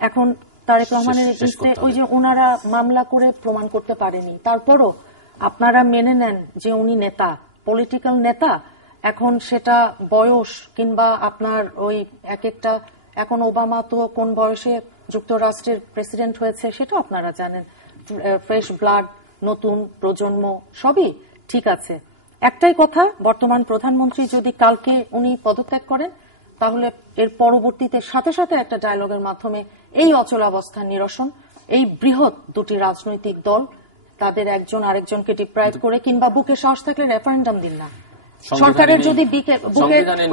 এখন তারেক রহমানের এগেইনস্টে ওই যে ওনারা মামলা করে প্রমাণ করতে পারেনি, তারপরও আপনারা মেনে নেন যে উনি নেতা, পলিটিক্যাল নেতা। এখন সেটা বয়স কিংবা আপনার ওই এক একটা, এখন ওবামা তো কোন বয়সে যুক্তরাষ্ট্রের প্রেসিডেন্ট হয়েছে সেটা আপনারা জানেন, ফ্রেশ ব্লাড, নতুন প্রজন্ম, সবই ঠিক আছে। একটাই কথা, বর্তমান প্রধানমন্ত্রী যদি কালকে উনি পদত্যাগ করেন, তাহলে এর পরবর্তীতে সাথে সাথে একটা ডায়ালগের মাধ্যমে এই অচলাবস্থা নিরসন, এই বৃহৎ দুটি রাজনৈতিক দল তাদের একজন আরেকজনকে ডিপ্রাইভ করে, কিংবা বুকে সাহস থাকলে রেফারেন্ডাম দিন না। সরকারের যদি বুকে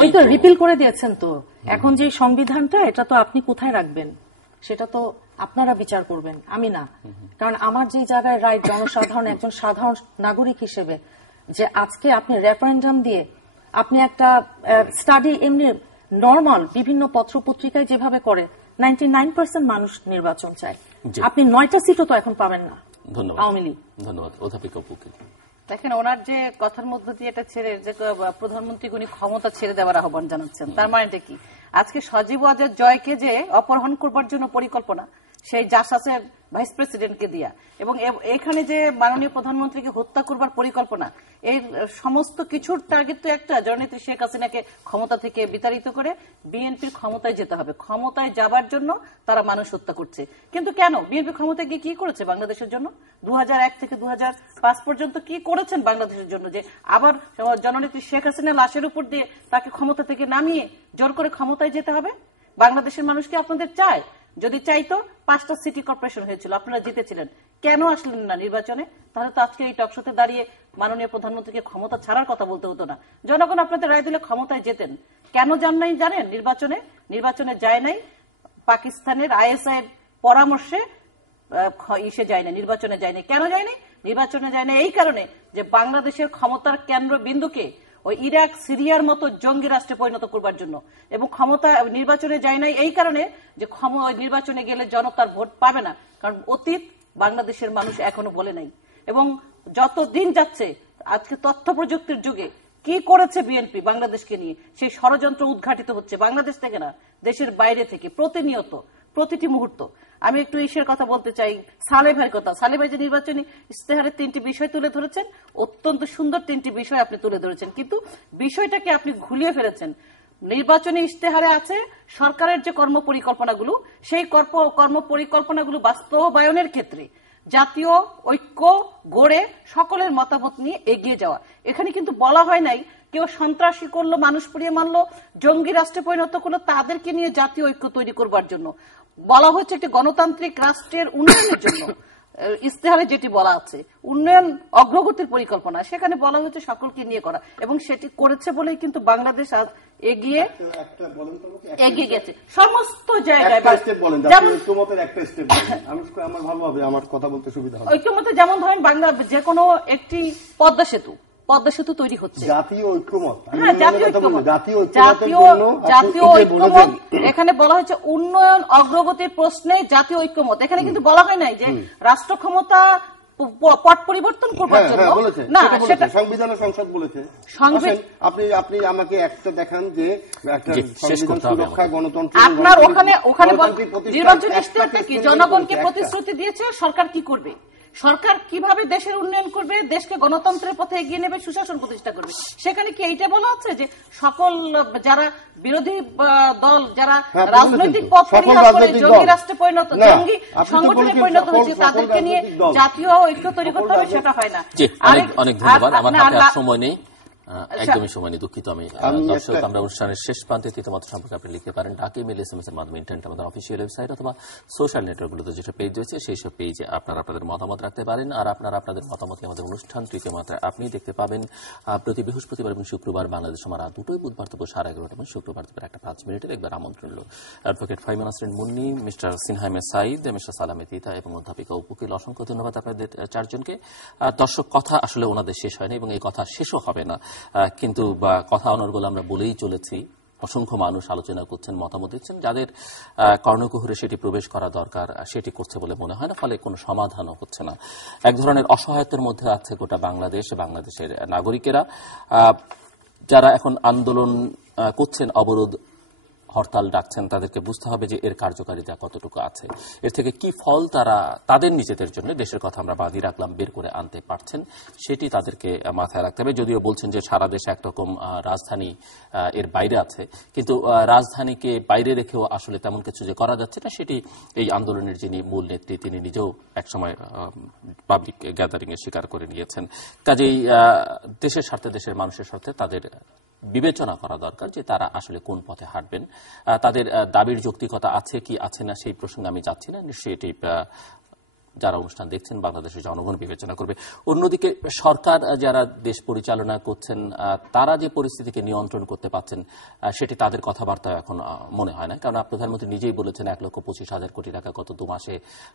ওই তো রিপিল করে দিয়েছেন, তো এখন যে সংবিধানটা, এটা তো আপনি কোথায় রাখবেন সেটা তো আপনারা বিচার করবেন, আমি না। কারণ আমার যে জায়গায় রাইট, জনসাধারণ, একজন সাধারণ নাগরিক হিসেবে, যে আজকে আপনি রেফারেন্ডাম দিয়ে আপনি একটা স্টাডি এমনি নর্মাল বিভিন্ন পত্র পত্রিকায় যেভাবে করে 99% মানুষ নির্বাচন চায়, আপনি 9টা সিটও তো এখন পাবেন না আওয়ামী লীগ। ধন্যবাদ। অধ্যাপিকা পুকিল, দেখেন ওনার যে কথার মধ্যে দিয়ে এটা ছেড়ে যে প্রধানমন্ত্রী উনি ক্ষমতা ছেড়ে দেওয়ার আহ্বান জানাচ্ছেন, তার মানেটা কি? আজকে সজীব ওয়াজেদ জয়কে যে অপহরণ করবার জন্য পরিকল্পনা, সেই জাসাসের ভাইস প্রেসিডেন্টকে দিয়া, এবং এখানে যে মাননীয় প্রধানমন্ত্রীকে হত্যা করবার পরিকল্পনা, এই সমস্ত কিছুর টার্গেট তো একটা, জননেত্রী শেখ হাসিনাকে ক্ষমতা থেকে বিতাড়িত করে বিএনপির ক্ষমতায় যেতে হবে। ক্ষমতায় যাবার জন্য তারা মানুষ হত্যা করছে। কিন্তু কেন? বিএনপি ক্ষমতায় গিয়ে কি করেছে বাংলাদেশের জন্য? 2001 থেকে 2005 পর্যন্ত কি করেছেন বাংলাদেশের জন্য, যে আবার জননেত্রী শেখ হাসিনা লাশের উপর দিয়ে তাকে ক্ষমতা থেকে নামিয়ে জোর করে ক্ষমতায় যেতে হবে? বাংলাদেশের মানুষ কি আপনাদের চায়? যদি চাইতো 5টা সিটি কর্পোরেশন হয়েছিল, আপনারা জিতেছিলেন, কেন আসলেন না নির্বাচনে? তাহলে তো আজকে এই টকশোতে দাঁড়িয়ে মাননীয় প্রধানমন্ত্রীকে ক্ষমতা ছাড়ার কথা বলতে হতো না। জনগণ আপনাদের রায় দিলে ক্ষমতায় যেতেন। কেন যান নাই জানেন? নির্বাচনে যায় নাই, পাকিস্তানের আইএসআই এর পরামর্শে ইসে যায় না, নির্বাচনে যায় না। কেন যায় নাই? নির্বাচনে যায় না এই কারণে যে বাংলাদেশের ক্ষমতার কেন্দ্র বিন্দুকে ওই ইরাক সিরিয়ার মতো জঙ্গি রাষ্ট্রে পরিণত করবার জন্য, এবং ক্ষমতা নির্বাচনে যায় নাই এই কারণে যে নির্বাচনে গেলে জনতার ভোট পাবে না। কারণ অতীত বাংলাদেশের মানুষ এখনো বলে নাই, এবং যত দিন যাচ্ছে আজকে তথ্য প্রযুক্তির যুগে কি করেছে বিএনপি বাংলাদেশকে নিয়ে, সেই ষড়যন্ত্র উদ্ঘাটিত হচ্ছে বাংলাদেশ থেকে না, দেশের বাইরে থেকে, প্রতিনিয়ত, প্রতিটি মুহূর্ত। আমি একটু ইসের কথা বলতে চাই, সালেহ ভাইয়ের কথা। সালেহ ভাই যে নির্বাচনী ইশতেহারের 3টি বিষয় তুলে ধরেছেন, অত্যন্ত সুন্দর 3টি বিষয় আপনি তুলে ধরেছেন, কিন্তু বিষয়টাকে আপনি ঘুলিয়ে ফেলেছেন। নির্বাচনী ইশতেহারে আছে সরকারের যে কর্মপরিকল্পনাগুলো, সেই কর্মপরিকল্পনাগুলো বাস্তবায়নের ক্ষেত্রে জাতীয় ঐক্য গড়ে সকলের মতামত নিয়ে এগিয়ে যাওয়া। এখানে কিন্তু বলা হয় নাই কেউ সন্ত্রাসী করলো, মানুষ পুড়িয়ে মারলো, জঙ্গি রাষ্ট্রে পরিণত করলো, তাদেরকে নিয়ে জাতীয় ঐক্য তৈরি করবার জন্য বলা হচ্ছে একটি গণতান্ত্রিক রাষ্ট্রের উন্নয়নের জন্য। ইশতেহারে যেটি বলা আছে উন্নয়ন অগ্রগতির পরিকল্পনা, সেখানে বলা হয়েছে সকলকে নিয়ে করা, এবং সেটি করেছে বলেই কিন্তু বাংলাদেশ আজ এগিয়ে গেছে সমস্ত জায়গায়। ঐক্যমতে যেমন ধরেন বাংলা যে কোনো একটি পদ্মা সেতু তৈরি হচ্ছে, জাতীয় ঐক্যমত। এখানে বলা হয়েছে উন্নয়ন অগ্রগতির প্রশ্নে জাতীয় ঐক্যমত। এখানে কিন্তু বলা হয় নাই যে রাষ্ট্র ক্ষমতা পট পরিবর্তন করবার জন্য না, সেটা সংবিধানের সংসদ বলেছে। আপনি আমাকে একটা দেখান যে সুরক্ষা, গণতন্ত্র, আপনার ওখানে নির্বাচন ইশতেহারটা কি জনগণকে প্রতিশ্রুতি দিয়েছে সরকার কি করবে, সরকার কিভাবে দেশের উন্নয়ন করবে, দেশকে গণতন্ত্রের পথে এগিয়ে নেবে, সুশাসন প্রতিষ্ঠা করবে। সেখানে কি এইটা বলা আছে যে সকল যারা বিরোধী দল, যারা রাজনৈতিক পথ পরিহার করে জঙ্গি রাষ্ট্রে পরিণত, জঙ্গি সংগঠনে পরিণত হয়েছে, তাদেরকে নিয়ে জাতীয় ঐক্য তৈরি করতে হবে? সেটা হয় না। অনেক ধন্যবাদ। আমার হাতে সময় নেই। একদমই সময় নেই, দুঃখিত আমি। দর্শক, আমরা অনুষ্ঠানের শেষ প্রান্তে তৃতীয়মাত্রা সম্পর্কে আপনি লিখতে পারেন ডাক, ইমেল, SMS এর মাধ্যমে, ইন্টারনেট, আমাদের অফিসিয়াল ওয়েবসাইট অথবা সোশ্যাল নেটওয়ার্কগুলোতে যেসব পেজ রয়েছে সেই সব পেজে আপনারা আপনাদের মতামত রাখতে পারেন। আর আপনারা আপনাদের মতামতকে আমাদের অনুষ্ঠান তৃতীয় মাত্রায় আপনি দেখতে পাবেন প্রতি বৃহস্পতিবার এবং শুক্রবার বাংলাদেশ সময় রাত 2টোয়, বুধবার দুপুর 11:30 এবং শুক্রবার দুপুর 1:05 একবার আমন্ত্রণ হল অ্যাডভোকেট ফাইমান আসরেন মুন্নি, মিস্টার সিনহাইমে সাইদ, মিস্টার সালামে তিতা এবং অধ্যাপিকা উপুকিল। অসংখ্য ধন্যবাদ আপনাদের চারজনকে। দর্শক, কথা আসলে ওনাদের শেষ হয়নি এবং এই কথা শেষও হবে না, কিন্তু কথা অনর্গল আমরা বলেই চলেছি। অসংখ্য মানুষ আলোচনা করছেন, মতামত দিচ্ছেন, যাদের কর্ণকুহরে সেটি প্রবেশ করা দরকার সেটি করছে বলে মনে হয় না, ফলে কোনো সমাধানও হচ্ছে না। এক ধরনের অসহায়তার মধ্যে আছে গোটা বাংলাদেশ, বাংলাদেশের নাগরিকেরা যারা এখন আন্দোলন করছেন, অবরোধ হরতাল ডাকছেন, তাদেরকে বুঝতে হবে যে এর কার্যকারিতা কতটুকু আছে, এর থেকে কি ফল তারা তাদের নিজেদের জন্য, দেশের কথা আমরা বাদী রাখলাম, বের করে আনতে পারছেন, সেটি তাদেরকে মাথায় রাখতে হবে। যদিও বলছেন যে সারা দেশ একরকম, রাজধানী এর বাইরে আছে, কিন্তু রাজধানীকে বাইরে রেখেও আসলে তেমন কিছু যে করা যাচ্ছে না, সেটি এই আন্দোলনের যিনি মূল নেত্রী তিনি নিজেও একসময় পাবলিক গ্যাদারিং এ স্বীকার করে নিয়েছেন। কাজেই দেশের স্বার্থে, দেশের মানুষের স্বার্থে তাদের বিবেচনা করা দরকার যে তারা আসলে কোন পথে হাঁটবেন। তাদের দাবির যৌক্তিকতা আছে কি আছে না সেই প্রসঙ্গে আমি যাচ্ছি না, নিশ্চয়ই এটি যারা অনুষ্ঠান দেখছেন বাংলাদেশের জনগণ বিবেচনা করবে। অন্যদিকে সরকার যারা দেশ পরিচালনা করছেন তারা যে পরিস্থিতিকে নিয়ন্ত্রণ করতে পারছেন সেটি তাদের কথাবার্তা এখন মনে হয় না, কারণ প্রধানমন্ত্রী নিজেই বলেছেন 1,25,000 কোটি টাকা গত 2 মাসে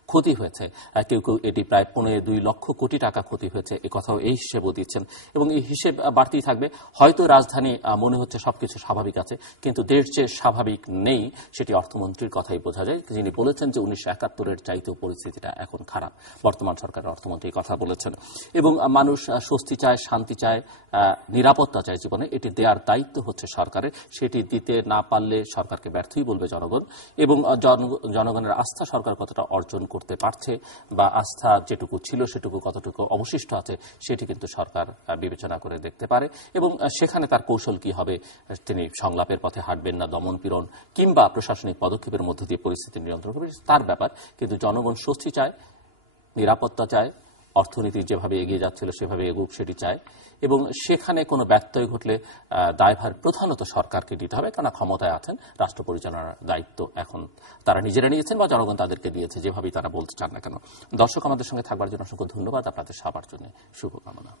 ক্ষতি হয়েছে, কেউ কেউ এটি প্রায় 2 লক্ষ কোটি টাকা ক্ষতি হয়েছে, এ কথাও এই হিসেবও দিচ্ছেন এবং এই হিসেব বাড়তেই থাকবে। হয়তো রাজধানী মনে হচ্ছে সবকিছু স্বাভাবিক আছে, কিন্তু দেশ যে স্বাভাবিক নেই সেটি অর্থমন্ত্রীর কথাই বোঝা যায়, যিনি বলেছেন যে 1971-এর চাইতেও পরিস্থিতিটা এখন খারাপ। বর্তমান সরকারের অর্থমন্ত্রী কথা বলেছেন এবং মানুষ স্বস্তি চায়, শান্তি চায়, নিরাপত্তা চায় জীবনে, এটি দেওয়ার দায়িত্ব হচ্ছে সরকারের। সেটি দিতে না পারলে সরকারকে ব্যর্থই বলবে জনগণ এবং জনগণের আস্থা সরকার কতটা অর্জন করতে পারছে বা আস্থা যেটুকু ছিল সেটুকু কতটুকু অবশিষ্ট আছে সেটি কিন্তু সরকার বিবেচনা করে দেখতে পারে এবং সেখানে তার কৌশল কি হবে, তিনি সংলাপের পথে হাঁটবেন না দমনপীড়ন কিংবা প্রশাসনিক পদক্ষেপের মধ্য দিয়ে পরিস্থিতি নিয়ন্ত্রণ করবে তার ব্যাপার। কিন্তু জনগণ স্বস্তি চায়, নিরাপত্তা চায়, অর্থনীতি যেভাবে এগিয়ে যাচ্ছিল সেভাবে এগুক সেটি চায় এবং সেখানে কোনো ব্যত্যয় ঘটলে দায়ভার প্রধানত সরকারকে দিতে হবে, কারণ ক্ষমতায় আছেন, রাষ্ট্র পরিচালনার দায়িত্ব এখন তারা নিজেরা নিয়েছেন বা জনগণ তাদেরকে দিয়েছে, যেভাবেই তারা বলতে চান না কেন। দর্শক, আমাদের সঙ্গে থাকবার জন্য অসংখ্য ধন্যবাদ, আপনাদের সবার জন্য শুভকামনা।